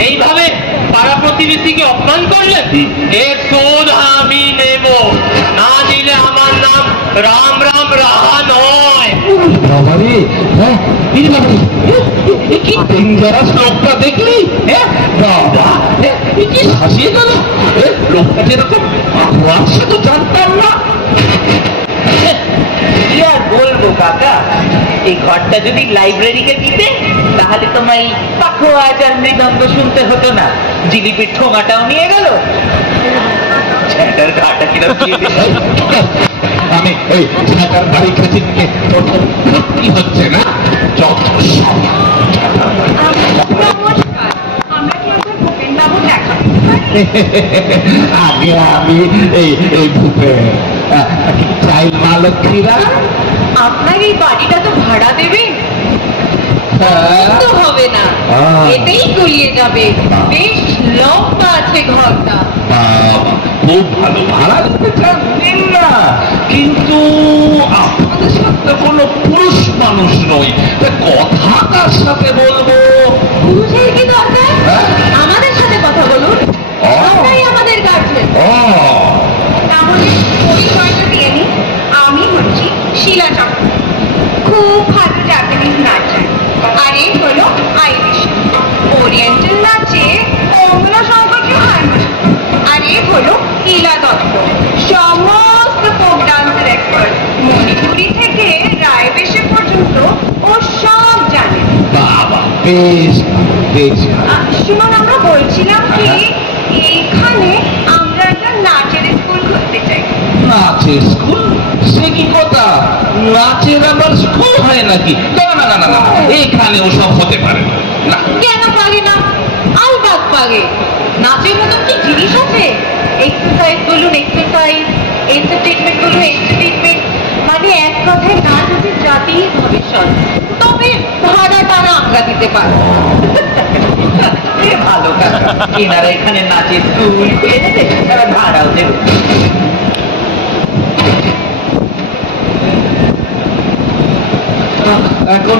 এইভাবে পাড়া প্রতিবেশীকে অপমান করলেন, এর শোধ আমি নেব। না দিলে আমার নাম রাম রাম রাহা নয়। কি ডেঞ্জারাস লোকটা দেখলি? কি হাসিয়ে গেল লোকটা, যেরকম সে তো জানতাম না। কি আর বলবো কাকা, এই ঘরটা যদি লাইব্রেরিকে দিতে তাহলে তোমার এই পাখোয়াজ আর মৃদঙ্গ শুনতে হতো না, জিলিপির ঠোঙাটাও নিয়ে গেল। ঘাটা কিরকম আমি ওই ছেলেটার বাড়ি খেয়েছি থেকে প্রথম কি হচ্ছে না যত সব। আগে আমি এই ভূপে চাই মা লক্ষ্মীরা। আপনার এই বাড়িটা তো ভাড়া দেবেন? তো হবে না, এতেই তলিয়ে যাবে। বেশ লম্বা আছে ঘরটা। খুব ভালো ভাড়া দিতে চান, নিন না। কিন্তু আপনাদের সাথে কোনো পুরুষ মানুষ নই, কথা কার সাথে বলবো? পুরুষের কি দরকার? আমাদের সাথে কথা বলুন, আমরাই আমাদের গার্জেন। তাহলে পরিচয়টা দিয়ে নিই, আমি হচ্ছি শিলা চক্র, খুব ভালো জাপানিজ নাচের। আর এই হলো আইরিশ, ওরিয়েন্টাল নাচে অমলা সংকটে হারমোনিয়াম। আর এই হলো ইলা দত্ত, সমস্ত ফোক ডান্সের এক্সপার্ট, মণিপুরি থেকে রায়বেশে পর্যন্ত ও সব জানে। বাবা, বেশ বেশ। সুমন, আমরা বলছিলাম কি এইখানে আমরা একটা নাচের স্কুল খুলতে চাই। নাচের স্কুল? সে কি কথা, নাচের আবার স্কুল হয় নাকি? না না না না না, এখানে ওসব হতে পারে না। কেন পারে না? আলবাত পারে। নাচের মতন কি জিনিস আছে? এক্সারসাইজ বলুন এক্সারসাইজ, এন্টারটেনমেন্ট বলুন এন্টারটেনমেন্ট, মানে এক কথায় নাচ হচ্ছে জাতির ভবিষ্যৎ। তবে ভাড়াটা আমরা দিতে পারবো। ভালো কাকা, এনারা এখানে নাচের স্কুল খুলে দেবে, তারা ভাড়াও দেবে। এখন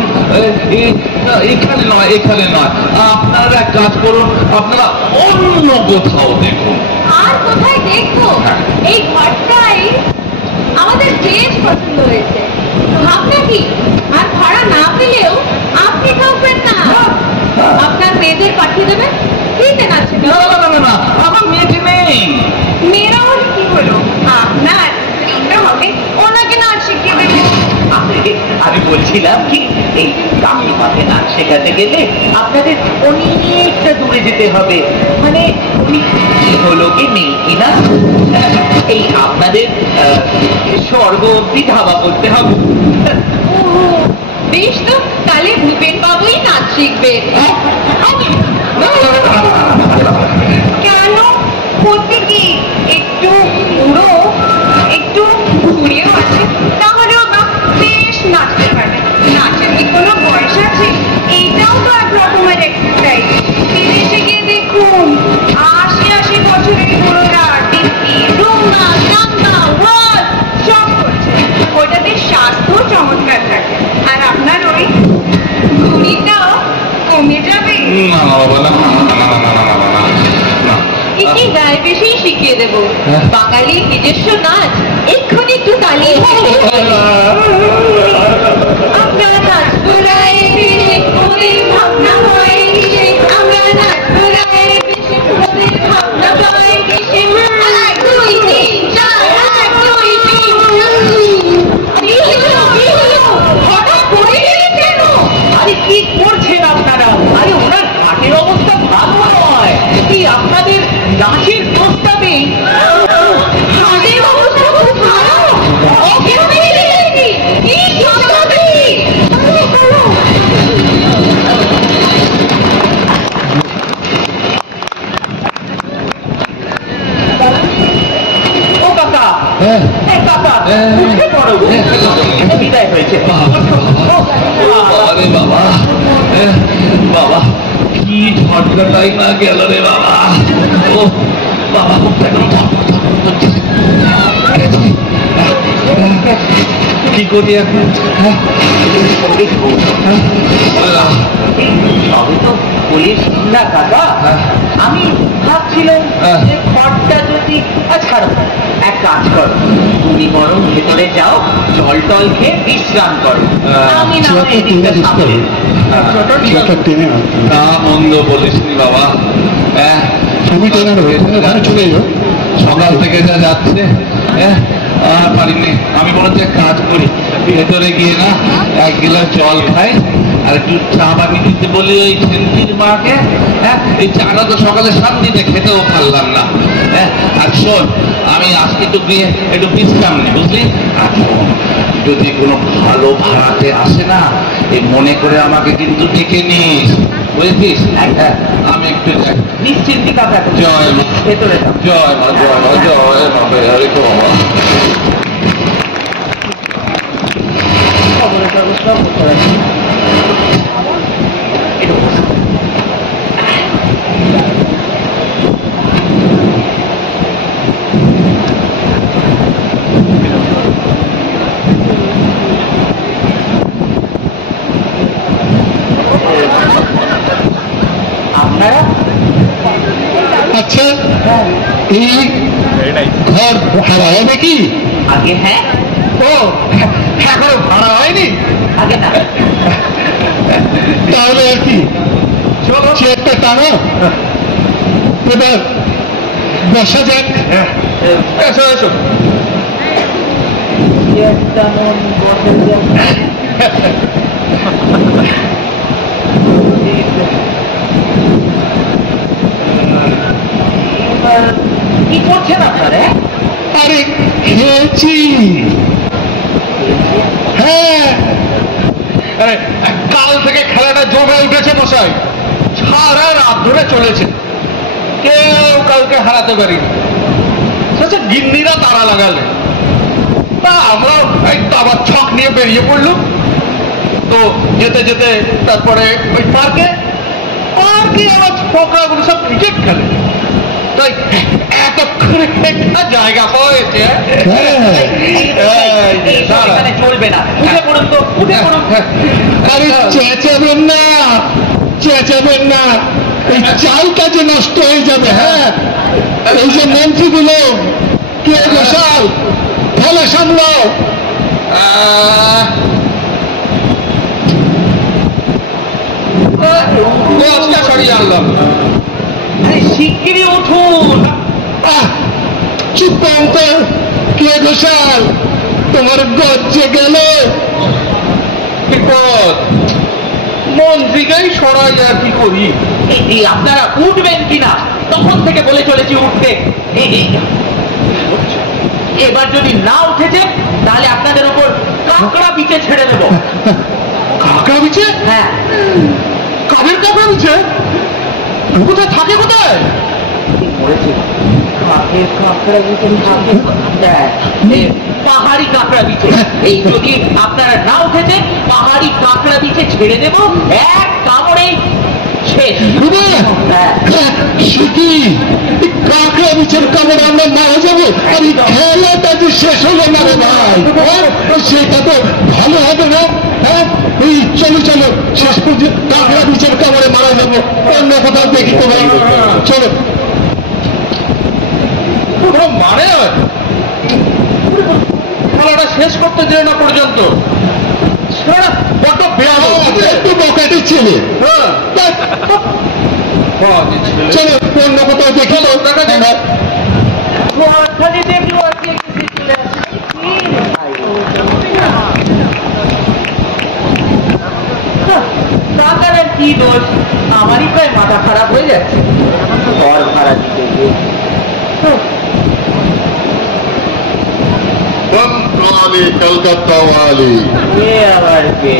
এখানে নয়, এখানে নয়, আপনারা এক কাজ করুন, আপনারা অন্য কোথাও দেখুন। আর কোথায় দেখবো? এই ঘরটাই আমাদের বেশ পছন্দ হয়েছে। ভাবনা কি, আর ভাড়া না পেলেও আপনি থাকবেন না, আপনার মেয়েদের পাঠিয়ে দেবেন, ফ্রিতে নাচবে। না না না না, আমার মেয়েটি নেই। মেয়েরা হলে কি হলো, আপনার স্ত্রীটা হবে, ওনাকে নাচ শিখিয়ে দেবে। আমি বলছিলাম কি, এই কাকিমাকে নাচ শেখাতে গেলে আপনাদের অনেকটা দূরে যেতে হবে, মানে হলো কি নেই কিনা, এই আপনাদের স্বর্গ অব্দি ধাবা করতে হবে। বেশ, তো তাহলে ভূপেন বাবুই নাচ শিখবে। কেন করতে কি, একটু পুরো একটু ঘুরিয়েও আছে, তাহলেও বেশ নাচতে পারবে। নাচের কি কোনো বয়স আছে? এইটাও তো এক রকমের এক্সারসাইজ। বিদেশে গিয়ে দেখুন, ৮০ বছরের বুড়োরা ডিস্কি, রুম্বা, সাম্বা, ওয়ালস সব করছে। ওটাতে স্বাস্থ্য চমৎকার থাকে, আর আপনার ওই ঘুড়িটাও কমে যাবে। না না বাবা, না না না না না না না। কি গায়ে বেশি শিখিয়ে দেবো, বাঙালির নিজস্ব নাচ। এক্ষুনি একটু তালি। আমরা নাচবো রায় বেশে, ওদের ভাবনা হয় কিসে? আমরা নাচবো রায় বেশে, ওদের ভাবনা হয় কিসে? 1 2 3 4, 1 2 3 4। ঝটকাটাই না গেল রে বাবা। ও বাবা, মুখটা কেমন ধপধপ করছে। কি করি এখন? সবই তো পুলিশ না কাকা। আমি ভাবছিলাম যে ঘরটা যদি ছাড়ো, এক কাজ করো, তুমি বরং ভেতরে যাও, জল টল খেয়ে বিশ্রাম করো, আমি না হয় এদিকটা সামলে। তা মন্দ বলিসনি বাবা। তুমি চলে যাও, সকাল থেকে যা যাচ্ছে আর পারিনি। আমি বলছি এক কাজ করি, ভেতরে গিয়ে না এক গিলাস জল খাই আর একটু চা বানিয়ে দিতে বলি ওই ছেন্তির মাকে। এই চাটা তো সকালে শান্তিতে খেতেও পারলাম না। আর শোন, আমি আজকে একটু গিয়ে একটু বিশ্রাম নেই, বুঝলি? আর যদি কোনো ভালো ভাড়াতে আসে না, এই মনে করে আমাকে কিন্তু ডেকে নিস, বুঝেছিস? আমি একটু নিশ্চিন্তি কাকা, জয় মা, ভেতরে যাও। জয় মা, জয় মা, জয় মা, হরে বাবা। খবরের কাগজ সব ভেতরে আছে। একটু বসো। আপনারা আচ্ছা, এই ঘর ভাড়া হবে কি? আগে হ্যাঁ, ও এখনো ভাড়া হয়নি? আগে না। তাহলে আর কি, চলো চেয়ারটা টানো, এবার বসা যাক। এসো এসো। তেমন বসে যান। কি করছেন আপনারা? আরে খেয়েছি। হ্যাঁ, কাল থেকে খেলাটা জমে উঠেছে মশাই, সারা রাত ধরে চলেছে, কেউ কাউকে হারাতে পারিনি। আচ্ছা, গিন্নিরা তারা লাগালে, তা আমরাও এই আবার ছক নিয়ে বেরিয়ে পড়লুম। তো যেতে যেতে তারপরে ওই পার্কে আমার ছোকরাগুলো সব ক্রিকেট খেলে, তাই এতক্ষণে একটা জায়গা হয়েছে। এখানে চলবে না, উঠে পড়ুন তো, উঠে পড়ুন। আরে চেঁচাবেন না, চেঁচাবেন না, এই চালটা যে নষ্ট হয়ে যাবে। হ্যাঁ, এই যে মন্ত্রীগুলো, কে গোসাল, খেলা সামলাও। সরিয়ে আনলাম। শিগগিরই উঠুন। চুপ অন্তর, কে গোসাল, তোমার গজ্জে গেল। মন্ত্রীকেই সরাই আর কি করি। এই আপনারা উঠবেন কিনা, তখন থেকে বলে চলেছি উঠবে। এবার যদি না উঠেছে, তাহলে আপনাদের উপর কাঁকড়া বিচে ছেড়ে দেব। কাঁকড়া বিছে? হ্যাঁ। কাদের কাঁকড়া বিছে? কোথায় থাকে, কোথায়? পাহাড়ি কাঁকড়া বিছে। এই যদি আপনারা না উঠেছে, পাহাড়ি কাঁকড়া বিছে ছেড়ে দেব, এক কামড়ে শেষ। কাঁকড়া বিছের কামড়ে আমরা মারা যাবো, আর এই খেলাটা যে শেষ হলো না রে ভাই, সেটা তো ভালো হবে না। হ্যাঁ, এই চলো চলো, শেষ পর্যন্ত কাঁকড়া বিছের কামড়ে মারা যাবো, অন্য কোথাও দেখতে পারবো। চলো। মানে খেলাটা শেষ করতে দেয় না পর্যন্ত, বড্ড একটু বকাটি ছেলে। চলো অন্য কোথাও দেখি। টাকার কি দোষ, আমারই প্রায় মাথা খারাপ হয়ে যাচ্ছে ঘর ভাড়া দিতে গিয়ে। কলকাতা ওয়ালি, আবার কে?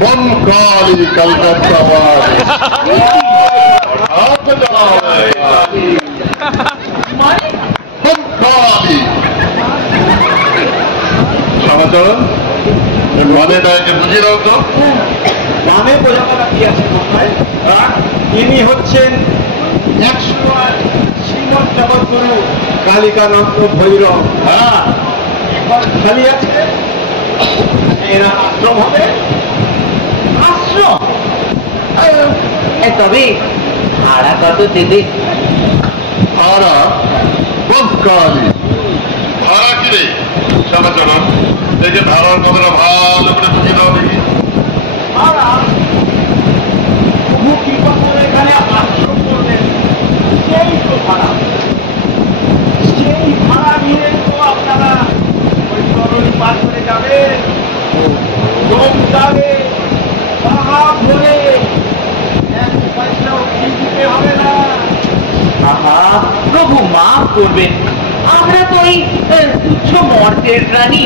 বনকালী কলকাতা ওয়ালি। সমাচার মানে বুঝিয়ে দাও তো। নামে বোঝাপড়া কি আছে কোথায়? ইনি হচ্ছেন 108 শ্রীমৎ জগৎগুরু কালিকানন্দ ভৈরব। এখন খালি আছে, এরা আশ্রম হবে। আশ্রম? তবে ভাড়া কত দেবে? ভাড়া কালি ভাড়া কি রে? চলো চলো দেখে ভাড়ার কথাটা ভালো করে বুঝে দাও দেখি। ভাড়া প্রভু কি কথা এখানে আশ্রম করলেন, সেই তো ভাড়া। সেই ভাড়া নিয়ে তো আপনারা ওই তরুণ পার করে যাবেন, জমদারে পাহাড় ধরে এক পয়সাও দিতে হবে না। আহা, প্রভু মাফ করবেন, আমরা তো ওই তুচ্ছ মর্তের প্রাণী,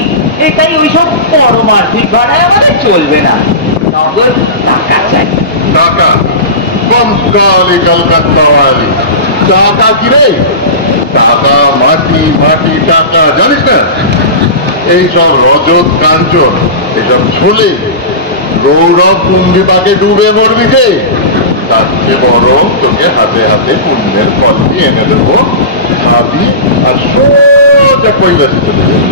এটাই ওইসব পরমার্থিক ভাড়ায় আমাদের চলবে না। নগদ টাকা চাই। টাকা? কম কালি কলকাতা ওয়ালি টাকা কি রে? টাকা মাটি মাটি টাকা জানিস না? এইসব রজত কাঞ্চন এইসব ছুলে গৌরব কুম্ভি পাকে ডুবে মরবি কে? তার চেয়ে বরং তোকে হাতে হাতে পুণ্যের ফল দিয়ে এনে দেবো, খাবি আর সোজা কৈলাসে চলে যাবে।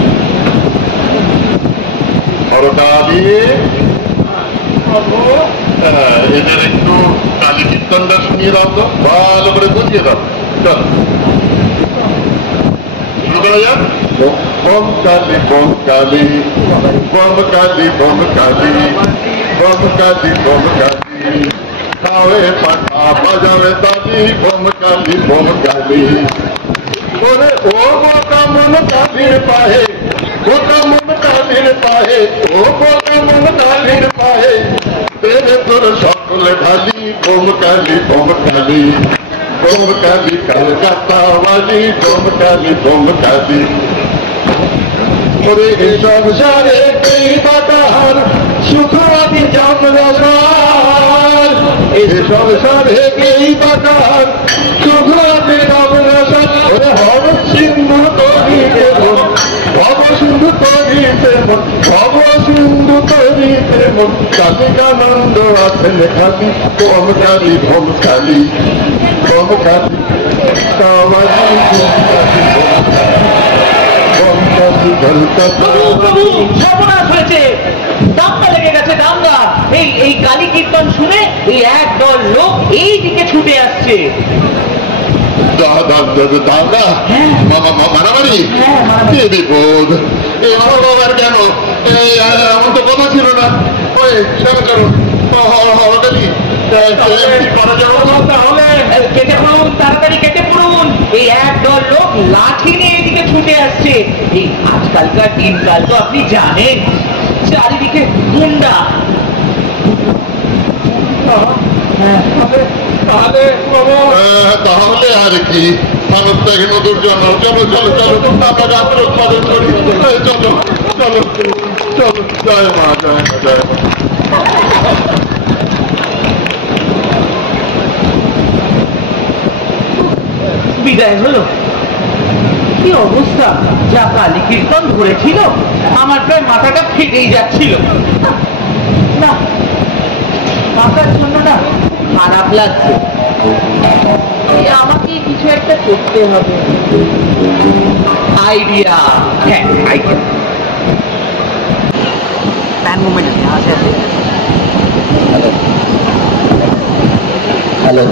হরকালি এদের একটু কালী কীর্তনটা শুনিয়ে দাও তো, ভালো করে বুঝিয়ে দাও। চল শুরু করা যাক। বম কালী বম কালী বম কালী বম কালী বম কালী বম কালী খাওয়ে পাখা বাজাবে তালি বম কালী বম কালী। ওরে ও বোকা মন কালীর পায়ে, বোকা মন কালীর পায়ে, ও বোকা মন কালীর পায়ে তেরে তোর সকলে ঢালি বম কালী বম কালী বম কালী কলকাতা ওয়ালি বম কালী বম কালী। ওরে এই সংসারে এই বাতার সুখ আদি জমরসার, এই সংসারে এই বাতার সুখ আদি জমরসার। ওরে হব সিন্ধু তরিতে মন, ভব সিন্ধু তরিতে মন, ভব সিন্ধু তরিতে মন কালিকানন্দ আছেন খালি বম কালী বম কালী বম কালী কাওয়ালি বম কালী প্রভু, সর্বনাশ হয়েছে, দাঙ্গা লেগে গেছে, দাঙ্গা। এই কালী কীর্তন শুনে এই একদল লোক এই দিকে ছুটে আসছে। দাদা মারামারি কি বিপদ! এই আমার বাবার কেন? এমন তো কথা ছিল না। ওই চলো চলো করা যাবো না তাহলে। কেটে পড়ুন, তাড়াতাড়ি কেটে পড়ুন। এই একদল লোক লাঠি নিয়ে এদিকে ছুটে আসছে। এই আজকালকার দিনকাল তো আপনি জানেন, চারিদিকে গুন্ডা। তাহলে আর কি মানব থেকে নতুন জন্য। চলো চলো চলো আমরা যাত্রা উৎপাদন করি। চলো চলো চলো, জয় মা জয় মা জয় মা। বিদায় হলো। কি অবস্থা! যা কালী কীর্তন ধরেছিল, আমার প্রায় মাথাটা ফেটেই যাচ্ছিল। না, মাথার জন্য না খারাপ লাগছে। আমাকে কিছু একটা করতে হবে। আইডিয়া। হ্যাঁ, আইডিয়া। প্যান মুভমেন্ট আছে। হ্যালো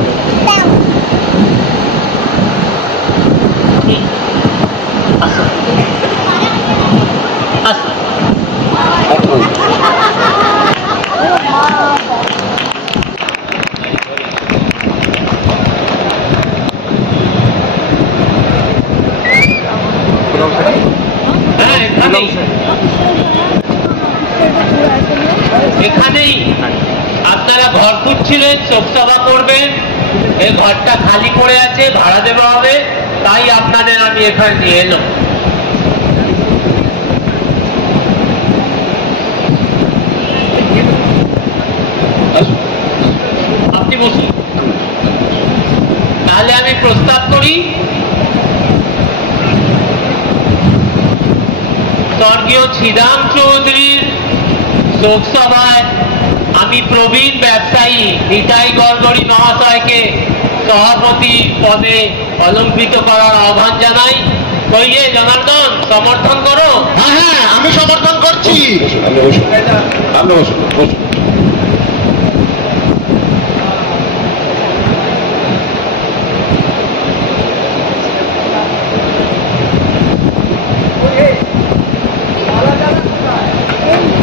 এখানেই আপনারা ঘর খুঁজছিলেন, শোকসভা করবেন, এই ঘরটা খালি পড়ে আছে, ভাড়া দেওয়া হবে, তাই আপনাদের আমি এখানে নিয়ে এলাম। আপনি বসুন। তাহলে আমি প্রস্তাব করি, স্বর্গীয় শ্রীরাম চৌধুরীর শোকসভায় আমি প্রবীণ ব্যবসায়ী নিতাই গড়গড়ি মহাশয়কে সভাপতি পদে অলঙ্কৃত করার আহ্বান জানাই। কইয়ে জনার্দন, সমর্থন করো। হ্যাঁ, আমি সমর্থন করছি।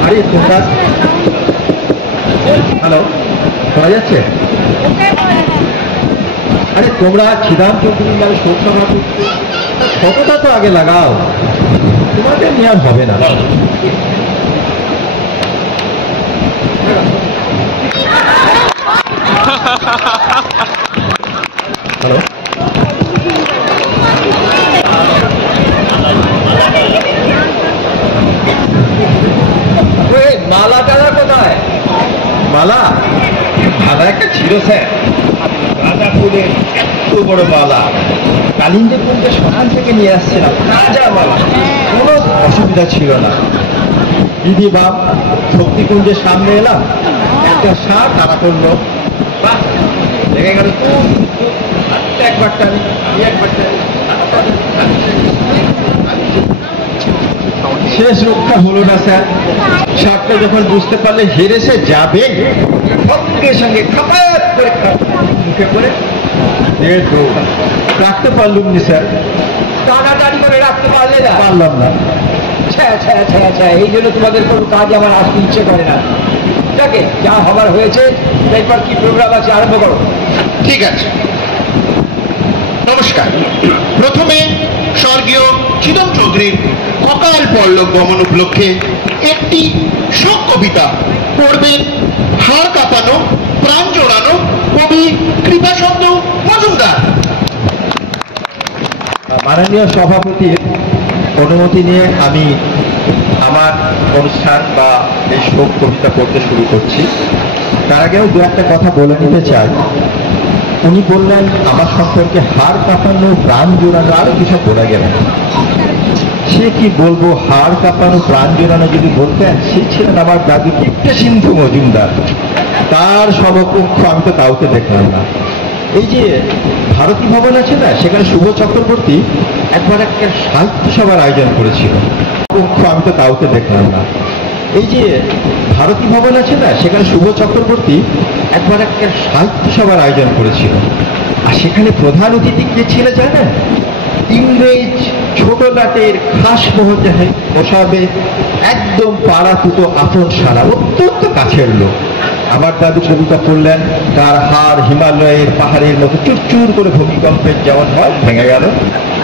আরে তোমরা, হ্যালো, শোনা যাচ্ছে? আরে তোমরা ছিদাম চৌধুরীর নামে শোক সভা করছো, ফটোটা তো আগে লাগাও, তোমাদের নিয়ে আর হবে না। হ্যালো, মালা টালা কোথায়? মালা মালা একটা ছিল স্যার, গাঁদা ফুলের এত বড় মালা, কালিন্দীপুরকে সকাল থেকে নিয়ে আসছিলাম, রাজা মালা, কোনো অসুবিধা ছিল না। দিদি বাপ শক্তিকুঞ্জের সামনে এলাম, একটা ষাঁড় তাড়া করলো, বাহ লেগে গেল, একবার টানি, একবার টানি, শেষ রক্ষা হলো না স্যার। ষাঁড়টা যখন বুঝতে পারলে হেরে সে যাবে, সঙ্গে সঙ্গে খাপাত করে মুখে করে রাখতে পারলুম নি স্যার। টানাটানি করে রাখতে পারলে না? পারলাম না। এই জন্য তোমাদের কোনো কাজ আমার আসতে ইচ্ছে করে না। দেখে যা হবার হয়েছে, এরপর কি প্রোগ্রাম আছে আরম্ভ করো। ঠিক আছে, নমস্কার। প্রথমে স্বর্গীয় ছিদাম চৌধুরীর অকাল পরলোক গমন উপলক্ষে একটি শোক কবিতা পড়বেন হাড় কাঁপানো, প্রাণ জোড়ানো কবি কৃপাচন্দ্র মজুমদার। মাননীয় সভাপতির অনুমতি নিয়ে আমি আমার অনুষ্ঠান বা এই শোক কবিতা পড়তে শুরু করছি। তার আগেও দু একটা কথা বলে নিতে চাই। উনি বললেন আমার সম্পর্কে হাড় কাঁপানো, প্রাণ জোড়ানো, আরো কিছু বলে গেলেন। সে কি বলবো, হাড় কাঁপানো, প্রাণ জোড়ানো যদি বলতেন, সে ছিলেন আমার দাদু টিপ্টে সিন্ধু মজুমদার। তার সমকক্ষ আমি তো কাউকে দেখলাম না। এই যে ভারতী ভবন আছে না, সেখানে শুভ চক্রবর্তী একবার একটা সাহিত্য সভার আয়োজন করেছিল, আমি তো কাউকে দেখলাম না। এই যে ভারতী ভবন আছে না, সেখানে শুভ চক্রবর্তী একবার একটা সাহিত্য সভার আয়োজন করেছিল, আর সেখানে প্রধান অতিথি কে ছিল জানেন? ইংরেজ ছোট নাটের খাস মহোদয় বসাবে, একদম পাড়া তুতো আপন সারা, অত্যন্ত কাছের লোক। আমার দাদু কবিতা পড়লেন, তার হাড় হিমালয়ের পাহাড়ের মতো চুরচুর করে ভূমিকম্পের যেমন হয় ভেঙে গেল,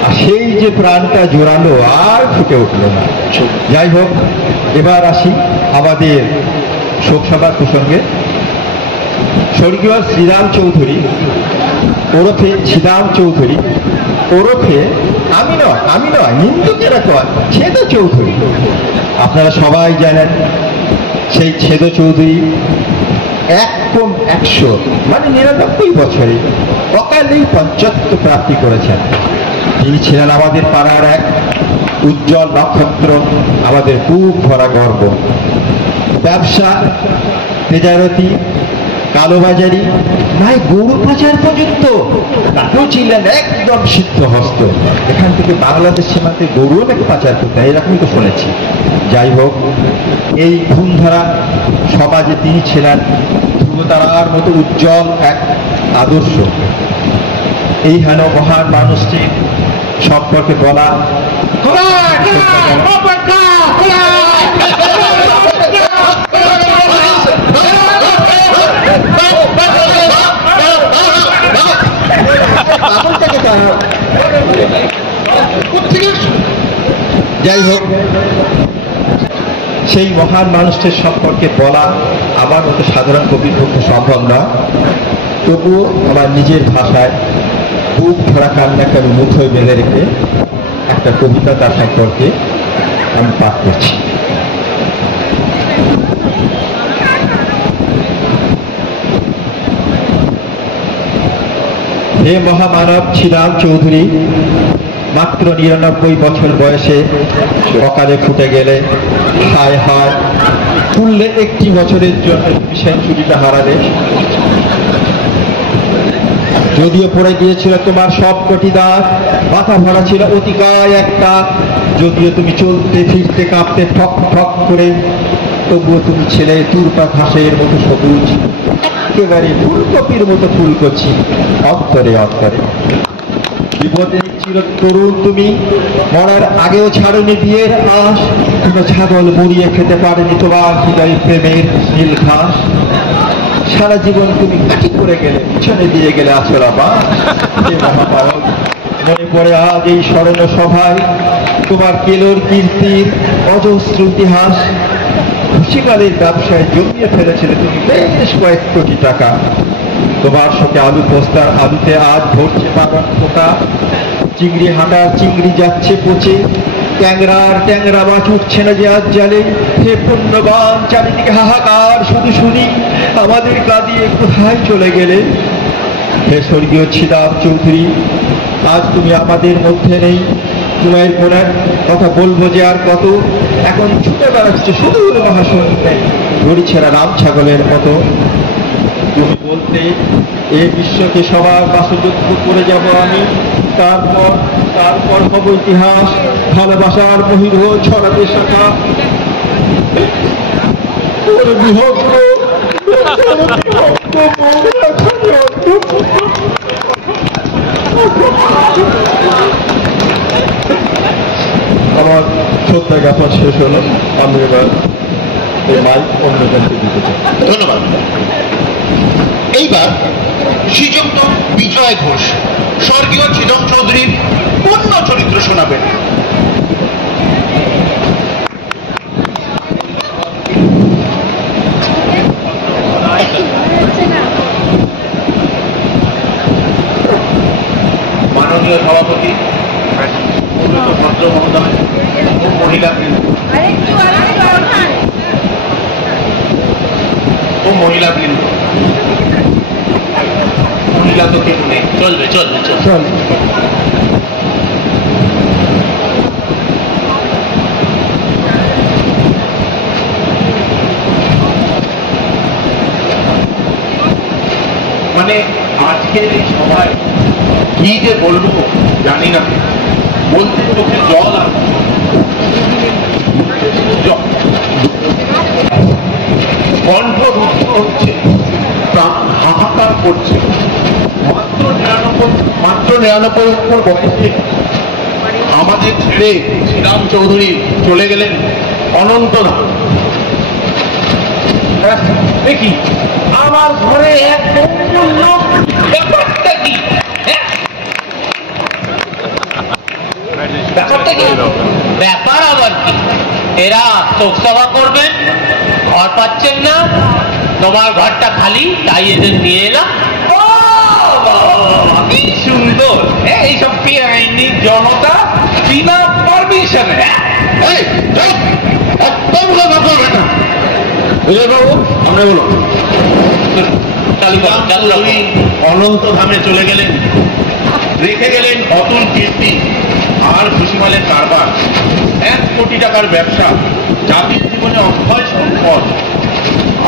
আর সেই যে প্রাণটা জোরালো আর ফুটে উঠল না। যাই হোক, এবার আসি আমাদের শোকসভা প্রসঙ্গে। স্বর্গীয় শ্রীরাম চৌধুরী ওরফে ছিদাম চৌধুরী ওরফে আমি নয় নিন্দুকেরা কয় ছেদ চৌধুরী। আপনারা সবাই জানেন সেই ছেদ চৌধুরী একদম 100 মানে 99 বছরে অকালেই পঞ্চত্ব প্রাপ্তি করেছেন। তিনি ছিলেন আমাদের পাড়ার এক উজ্জ্বল নক্ষত্র, আমাদের বুক ভরা গর্ব। ব্যবসা, তেজারতি, কালোবাজারি, নাই গরু পাচার পর্যন্ত তাতেও ছিলেন একদম সিদ্ধহস্ত। এখান থেকে বাংলাদেশ সীমান্তে গরুও নাকি পাচার করতে, এরকমই তো শুনেছি। যাই হোক, এই ধুমধারা সমাজে তিনি ছিলেন ধ্রুবতারার মতো উজ্জ্বল এক আদর্শ। এই হেন মহান মানুষটির সম্পর্কে বলা যাই হোক, সেই মহান মানুষটির সম্পর্কে বলা আমার মতো সাধারণ কবির পক্ষে সম্ভব নয়। তবুও আমার নিজের ভাষায় বুক ভরা কান্নাকে আমি মুঠোয় বেঁধে রেখে একটা কবিতা তার সম্পর্কে আমি পাঠ করছি। হে মহামানব ছিদাম চৌধুরী, মাত্র 99 বছর বয়সে অকালে ফুটে গেলে হায় হায় তুললে 1টি বছরের জন্য তুমি সেঞ্চুরিটা হারালে। যদিও পড়ে গিয়েছিল তোমার সব কটি দাঁত, মাথা ভরা ছিল অতিকায় একটা, যদিও তুমি চলতে ফিরতে কাঁপতে ঠক ঠক করে, তবুও তুমি ছেলে তুরপা ঘাসের মতো সবুজ, একেবারে ফুলকপির মতো ফুলকচি অন্তরে অন্তরে। বিপদে ছিল তরুণ তুমি, মরার আগেও ছাড়নি বিয়ের আশ, কোনো ছাগল মুড়িয়ে খেতে পারেনি তোমার হৃদয় প্রেমের নীল ঘাস। সারা জীবন তুমি কাটি করে গেলে, পিছনে দিয়ে গেলে আছড়া মা। মনে পড়ে আজ এই স্মরণ সভায় তোমার কেলোর কীর্তির অজস্র ইতিহাস। খুশিকালের ব্যবসায় জমিয়ে ফেলেছিলে তুমি বেশ কয়েক কোটি টাকা। তোমার সাথে আলু পোস্তার আলুতে আজ ধরছে বাগান পোকা, চিংড়ি হাঁটার চিংড়ি যাচ্ছে পচে, ট্যাংরার ট্যাংরা মাছ উঠছে না যে আজ জালে। হে পুণ্যবান, চারিদিকে হাহাকার শুধু শুনি, আমাদের কাঁদিয়ে কোথায় চলে গেলে। হে স্বর্গীয় ছিদাব চৌধুরী, আজ তুমি আমাদের মধ্যে নেই। তোমার কোনার কথা বলবো যে আর কত, এখন ছুটে বেড়াচ্ছে সুদূর মহাশূন্যে ঘড়ি ছেঁড়া রাম ছাগলের মতো। তুমি বলতে এ বিশ্বকে সবার বাসযোগ্য করে যাব আমি, তারপর তারপর হব ইতিহাস, ভালোবাসার মহিরহ ছড়াতে শাখা। আমার শ্রদ্ধা জ্ঞাপন শেষ হলো, আমি এবার এই মাইক অন্যজনকে দিতে চাই। ধন্যবাদ। এইবার শ্রীযুক্ত বিজয় ঘোষ স্বর্গীয় ছিদম চৌধুরীর পূর্ণ চরিত্র শোনাবেন। মাননীয় সভাপতি, ভদ্র মহোদয়, মহিলাবৃন্দ, মহিলা তো কেউ নেই, চলবে চলবে চল। মানে আজকের এই সভায় কি যে বলবো জানি না, বলতে চোখে জল আসছে, কণ্ঠ রুদ্ধ হচ্ছে, হাহাকার করছে। মাত্র 99 বছরে আমাদের ছেড়ে শ্রীরাম চৌধুরী চলে গেলেন অনন্তনাথ। দেখি আমার ঘরে এক লোক, ব্যাপারটা কি? ব্যাপার আবার কি? এরা শোকসভা করবেন, ঘর পাচ্ছেন না, তোমার ঘরটা খালি, তাই এদের নিয়ে এলাম। কি সুন্দর এইসব বেআইনি জনতা বিনা পারমিশনে। আমরা বলো অনন্ত ধামে চলে গেলেন, রেখে গেলেন অতুল কীর্তি আর খুশিমালের কারবার, 1 কোটি টাকার ব্যবসা, জাতির জীবনে অক্ষয় সম্পদ,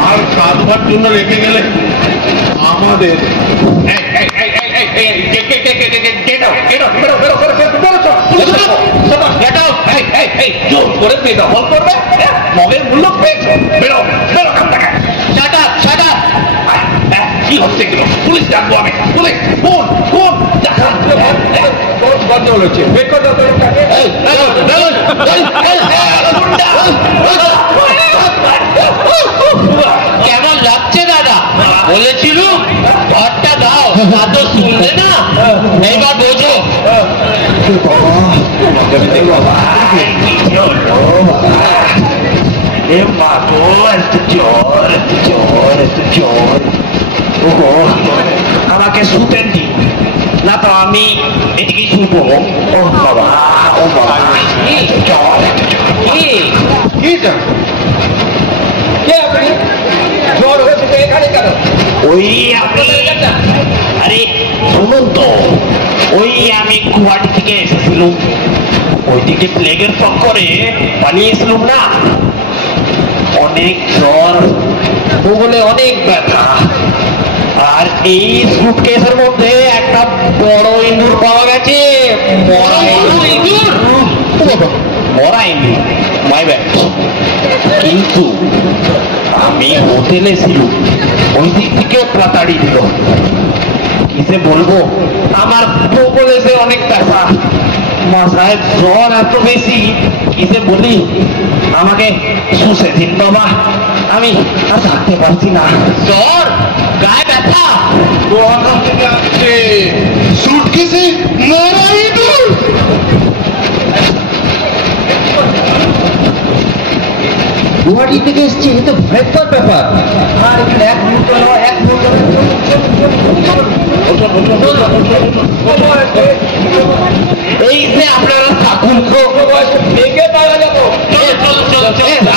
আর কাঁদবার জন্য রেখে গেলেন আমাদের। জোর করে বেদখল করবে, মগের মূল্য পেয়েছে, বেরো বেরো কাম টাকা। কি হচ্ছে এগুলো? পুলিশ ডাকবো আমি, পুলিশ ফোন ফোন বন্ধ হচ্ছে। কেমন লাগছে দাদা? বলেছিল ঘরটা দাও, তো শুনলে না, এইবার বোঝো। আমাকে শুতেন দিন না তো আমি এদিকে শুনবো। ও বাবা, ও বাবা, জ্বর হয়েছে এখানে কেন? ওই আপনি, আরে শুনুন তো, ওই আমি গুয়াহাটি থেকে এসেছিলাম, ওইদিকে প্লেগের চক্করে পালিয়েছিলাম না, অনেক জ্বর, বগলে অনেক ব্যথা, আর এই সুটকেসের মধ্যে একটা বড় ইঁদুর পাওয়া গেছে। মরা ইঁদুর, মাই ব্যাড। কিন্তু আমি হোটেলে ছিল, ওই দিক থেকে তাড়াতাড়ি দিল। কিসে বলবো, আমার বগলে যে অনেক ব্যথা, মাথায় জ্বর এত বেশি, কিসে বলি, আমাকে শুষে দিন বাবা, আমি আর থাকতে পারছি না। জ্বর, গায়ে ব্যথা, কোথা থেকে আসছে? সুটকেসে মরা ইঁদুর। গুয়াহাটি থেকে এসছে, এ তো ভয়ঙ্কর ব্যাপার। আর এখানে এক মুহূর্ত নয়, এক মুহূর্ত এই যে আপনারা থাকুন, দেখে পাওয়া যাবো।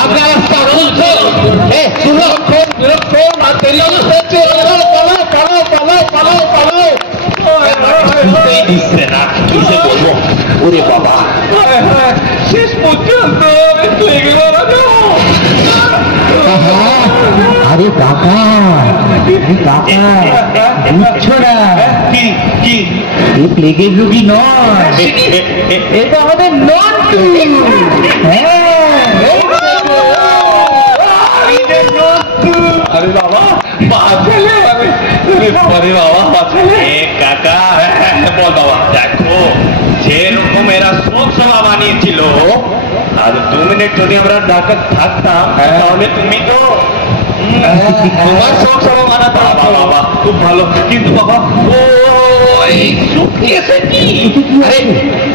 আপনারা থাকুন, দিচ্ছে না, কিসে বলবো। ওরে বাবা, শেষ পর্যন্ত আরে কাকা, বুঝছো না, কি কি এই প্লেগের রোগী নয়, এটা আমাদের নন্টু। আরে বাবা, বাঁচালে, আরে বাবা বাঁচালে। কাকা, বল বাবা, দেখো যেরকম এরা শোক সভা বানিয়েছিল, আর 2 মিনিট যদি আমরা ডাক্তার থাকতাম, তাহলে তুমি তো তোমার শোক সভা বানাতে। বাবা খুব ভালো, কিন্তু বাবা ওই সুটকেসে কি? আরে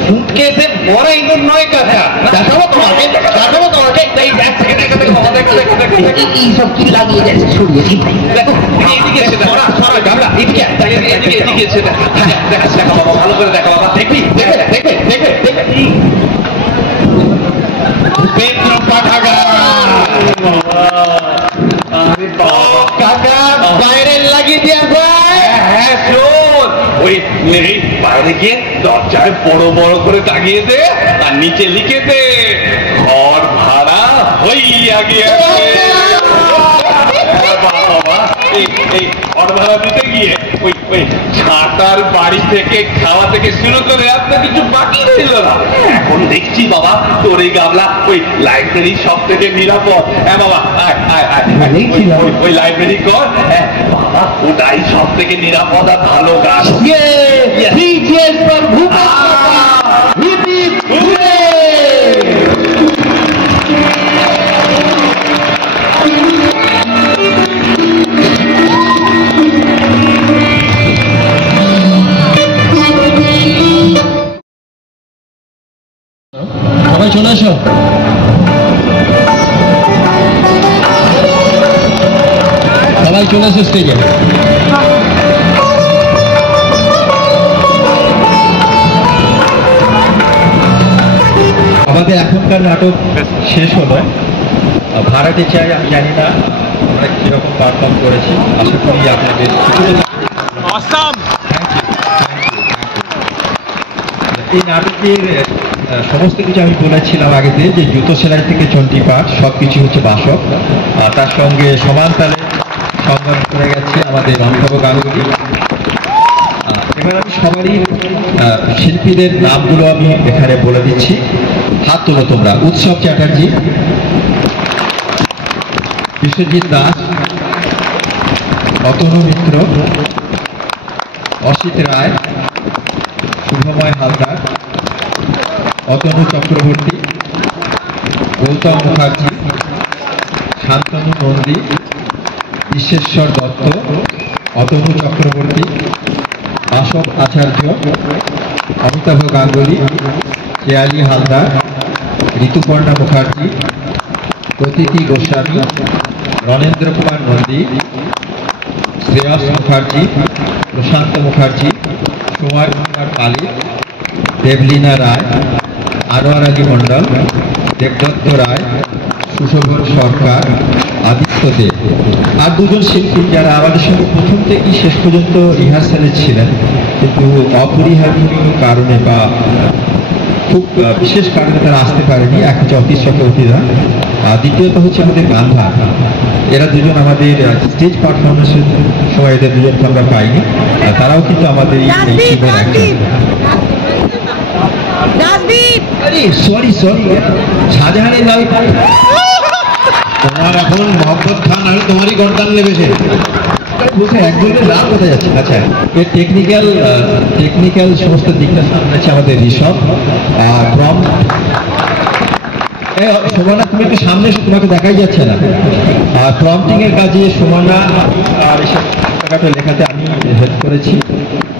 সুটকেসে মরা ইঁদুর নয় কাকা, দেখাবো তোমাকে, দেখাবো তোমাকে। এই ব্যাগ থেকে দেখো, বাবা দেখো, এইসব কি লাগিয়ে যাচ্ছে, সরিয়ে দিন। দেখো এদিকে এসে দেখো, সরা গামলা এদিকে এদিকে এসে দেখো, দেখো বাবা, ভালো করে দেখো বাবা, দেখবি, দেখবে দেখবে দেখবে দেখবে। উপেন্দ্র পাঠাগার, কাকা বাইরে লাগিয়ে দেওয়া যায়। হ্যাঁ শোন, ওই বাইরে গিয়ে দরজায় বড় বড় করে দাগিয়ে দে, আর নিচে লিখে দে, ঘর ভাড়া হইয়া গিয়েছে। এই ঘর ভাড়া দিতে গিয়ে ওই ছাতার বাড়ি থেকে খাওয়া থেকে শুরু করে আপনার কিছু বাকি রইল না। এখন দেখছি বাবা, তোর এই গামলা ওই লাইব্রেরি সব থেকে নিরাপদ। হ্যাঁ বাবা, ওই লাইব্রেরি কর। হ্যাঁ বাবা, ওটাই সব থেকে নিরাপদ আর ভালো গাছ। সবাই চলে আসো, সবাই চলে আসো স্টেজে। আমাদের এখনকার নাটক শেষ হলো। ভাড়াটে চাই, আমি জানি না আমরা কিরকম পারফর্ম করেছি, আশা করি আপনাদের এই নাটকের সমস্ত কিছু আমি বলেছিলাম আগেতে, যে জুতো সেলাই থেকে চণ্ডীপাঠ সব কিছু হচ্ছে বাসক, আর তার সঙ্গে সমান তালে সংগ্রাম করে গেছে আমাদের অমিতাভ গাঙ্গুলি। এবার আমি সবারই শিল্পীদের নামগুলো আমি এখানে বলে দিচ্ছি, হাত তোলো তোমরা। উৎসব চ্যাটার্জি, বিশ্বজিৎ দাস, অতনু মিত্র, অসিত রায়, শুভময় হালদার, অতনু চক্রবর্তী, গৌতম মুখার্জি, শান্তনু নন্দী, বিশ্বেশ্বর দত্ত, অতনু চক্রবর্তী, বাসব আচার্য, অমিতাভ গাঙ্গুলি, কেয়ালি হালদার, ঋতুপর্ণা মুখার্জি, প্রতীতি গোস্বামী, রণেন্দ্র কুমার নন্দী, শ্রেয়স মুখার্জি, প্রশান্ত মুখার্জি, কুমার কুমার পালি, দেবলীনা রায়, আনোয়ার আলী মণ্ডল, দেবদত্ত রায়, সুশোভন সরকার, আদিত্য দেব, আর দুজন শিল্পী যারা আমাদের সঙ্গে প্রথম থেকেই শেষ পর্যন্ত রিহার্সালে ছিলেন, কিন্তু অপরিহার্যীয় কারণে বা খুব বিশেষ কারণে তারা আসতে পারেনি। এক হচ্ছে অতীশ চক্রবর্তী দা, আর দ্বিতীয়ত হচ্ছে আমাদের গান্ধা, এরা দুজন আমাদের স্টেজ পারফরমেন্সের সময় এদের দুজনকে আমরা পাইনি, আর তারাও কিন্তু আমাদের এই টিমের একজন। সরি শাহজাহানের নয়, তোমার এখন মোহাম্মদ খান আর তোমারই গর্দান নেমেছে। একজনের রাত কোথায় যাচ্ছে? আচ্ছা, এর টেকনিক্যাল সমস্ত দিকটা সামলাচ্ছে আমাদের ঋষভ। সোমানা, তুমি একটু সামনে এসে, তোমাকে দেখাই যাচ্ছে না। আর প্রম্পটিং এর কাজে সোমানা আর এসব লেখাতে আমি হেল্প করেছি।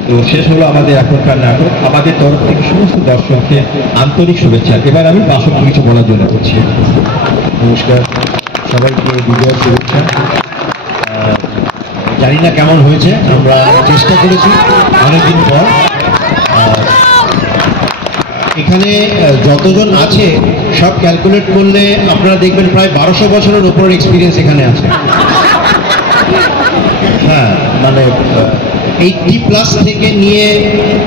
তো শেষ হলো আমাদের এখনকার নাটক। আমাদের তরফ থেকে সমস্ত দর্শককে আন্তরিক শুভেচ্ছা। এবার আমি বাসককে কিছু বলার জন্য করছি। নমস্কার সবাইকে, বিজয়ের শুভেচ্ছা। জানি না কেমন হয়েছে, আমরা চেষ্টা করেছি অনেকদিন পর। এখানে যতজন আছে সব ক্যালকুলেট করলে আপনারা দেখবেন প্রায় 1200 বছরের উপরের এক্সপিরিয়েন্স এখানে আছে। হ্যাঁ, মানে 80+ থেকে নিয়ে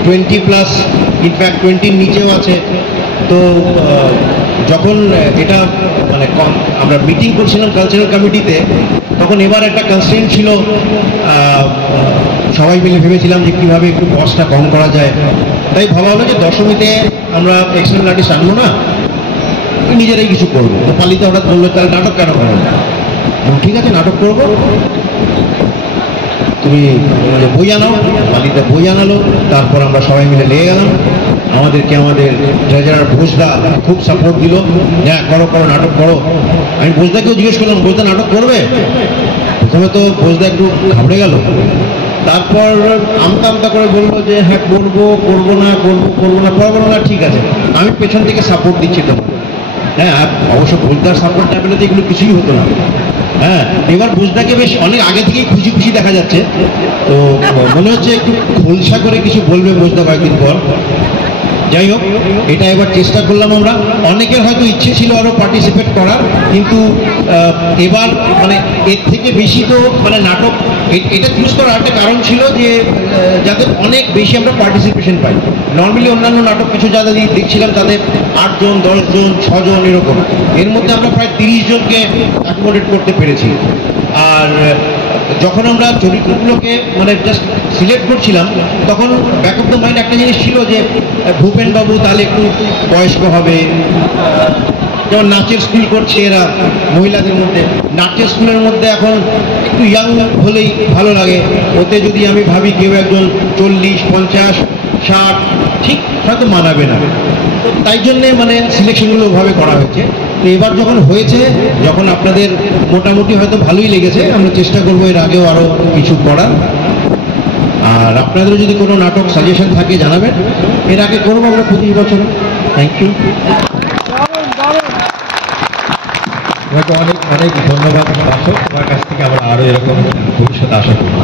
20+, ইনফ্যাক্ট 20-র নিচেও আছে। তো যখন এটা মানে আমরা মিটিং করছিলাম কালচারাল কমিটিতে, তখন এবার একটা কনস্ট্রেন্ট ছিল, সবাই মিলে ভেবেছিলাম যে কীভাবে একটু কস্টটা কম করা যায়। তাই ভাবা হলো যে দশমীতে আমরা এক্সটার্নাল আর্টিস্ট আনবো না, নিজেরাই কিছু করবো। তো পালিতে হঠাৎ বললো তাহলে নাটক কেন করবো? ঠিক আছে, নাটক করবো, তুমি মানে বই আনাও। পালিতে বই আনালো, তারপর আমরা সবাই মিলে লেগে গেলাম। আমাদেরকে আমাদের ট্রেজারার ভোজদা খুব সাপোর্ট দিল, হ্যাঁ করো করো, নাটক করো। আমি ভোজদাকেও জিজ্ঞেস করলাম, ভোজদা নাটক করবে? প্রথমে তো ভোজদা একটু ঘাবড়ে গেল, তারপর আমতা আমতা করে বললো যে হ্যাঁ করবো, করবো না, করবো না। পরে বললো না ঠিক আছে, আমি পেছন থেকে সাপোর্ট দিচ্ছি তোমার। হ্যাঁ, অবশ্য ভোজদার সাপোর্ট না পেলে তো এগুলো কিছুই হতো না। হ্যাঁ, এবার ভোজদাকে বেশ অনেক আগে থেকেই খুশি খুশি দেখা যাচ্ছে। তো মনে হচ্ছে একটু খোলসা করে কিছু বলবে ভোজদা কয়েকদিন পর। যাই হোক, এটা এবার চেষ্টা করলাম আমরা। অনেকের হয়তো ইচ্ছে ছিল আরো পার্টিসিপেট করার, কিন্তু এবার মানে এর থেকে বেশি তো মানে নাটক, এটা চুজ করার একটা কারণ ছিল যে যাদের অনেক বেশি আমরা পার্টিসিপেশন পাই। নর্মালি অন্যান্য নাটক কিছু যাদের দেখছিলাম তাদের 8 জন, 10 জন, 6 জন এরকম। এর মধ্যে আমরা প্রায় 30 জনকে অ্যাকোমোডেট করতে পেরেছি। আর যখন আমরা চরিত্রগুলোকে মানে জাস্ট সিলেক্ট করছিলাম, তখন ব্যাক অফ দ্য মাইন্ড একটা জিনিস ছিল যে ভূপেন বাবু তাহলে একটু বয়স্ক হবে, যেমন নাচের স্কুল করছে এরা মহিলাদের মধ্যে, নাচের স্কুলের মধ্যে এখন একটু ইয়াং হলেই ভালো লাগে। ওতে যদি আমি ভাবি কেউ একজন 40, 50, 60 ঠিক হয়তো মানাবে না। তাই জন্যে মানে সিলেকশনগুলো ওভাবে করা হয়েছে। তো এবার যখন হয়েছে, যখন আপনাদের মোটামুটি হয়তো ভালোই লেগেছে, আমরা চেষ্টা করবো এর আগেও আরও কিছু করার। আর আপনাদের যদি কোনো নাটক সাজেশন থাকে জানাবেন, এর আগে করবো আমরা 25 বছরে। থ্যাংক ইউ, তোমাকে অনেক অনেক ধন্যবাদ। তোমার কাছ থেকে আমরা আরও এরকম ভবিষ্যতে আশা করব।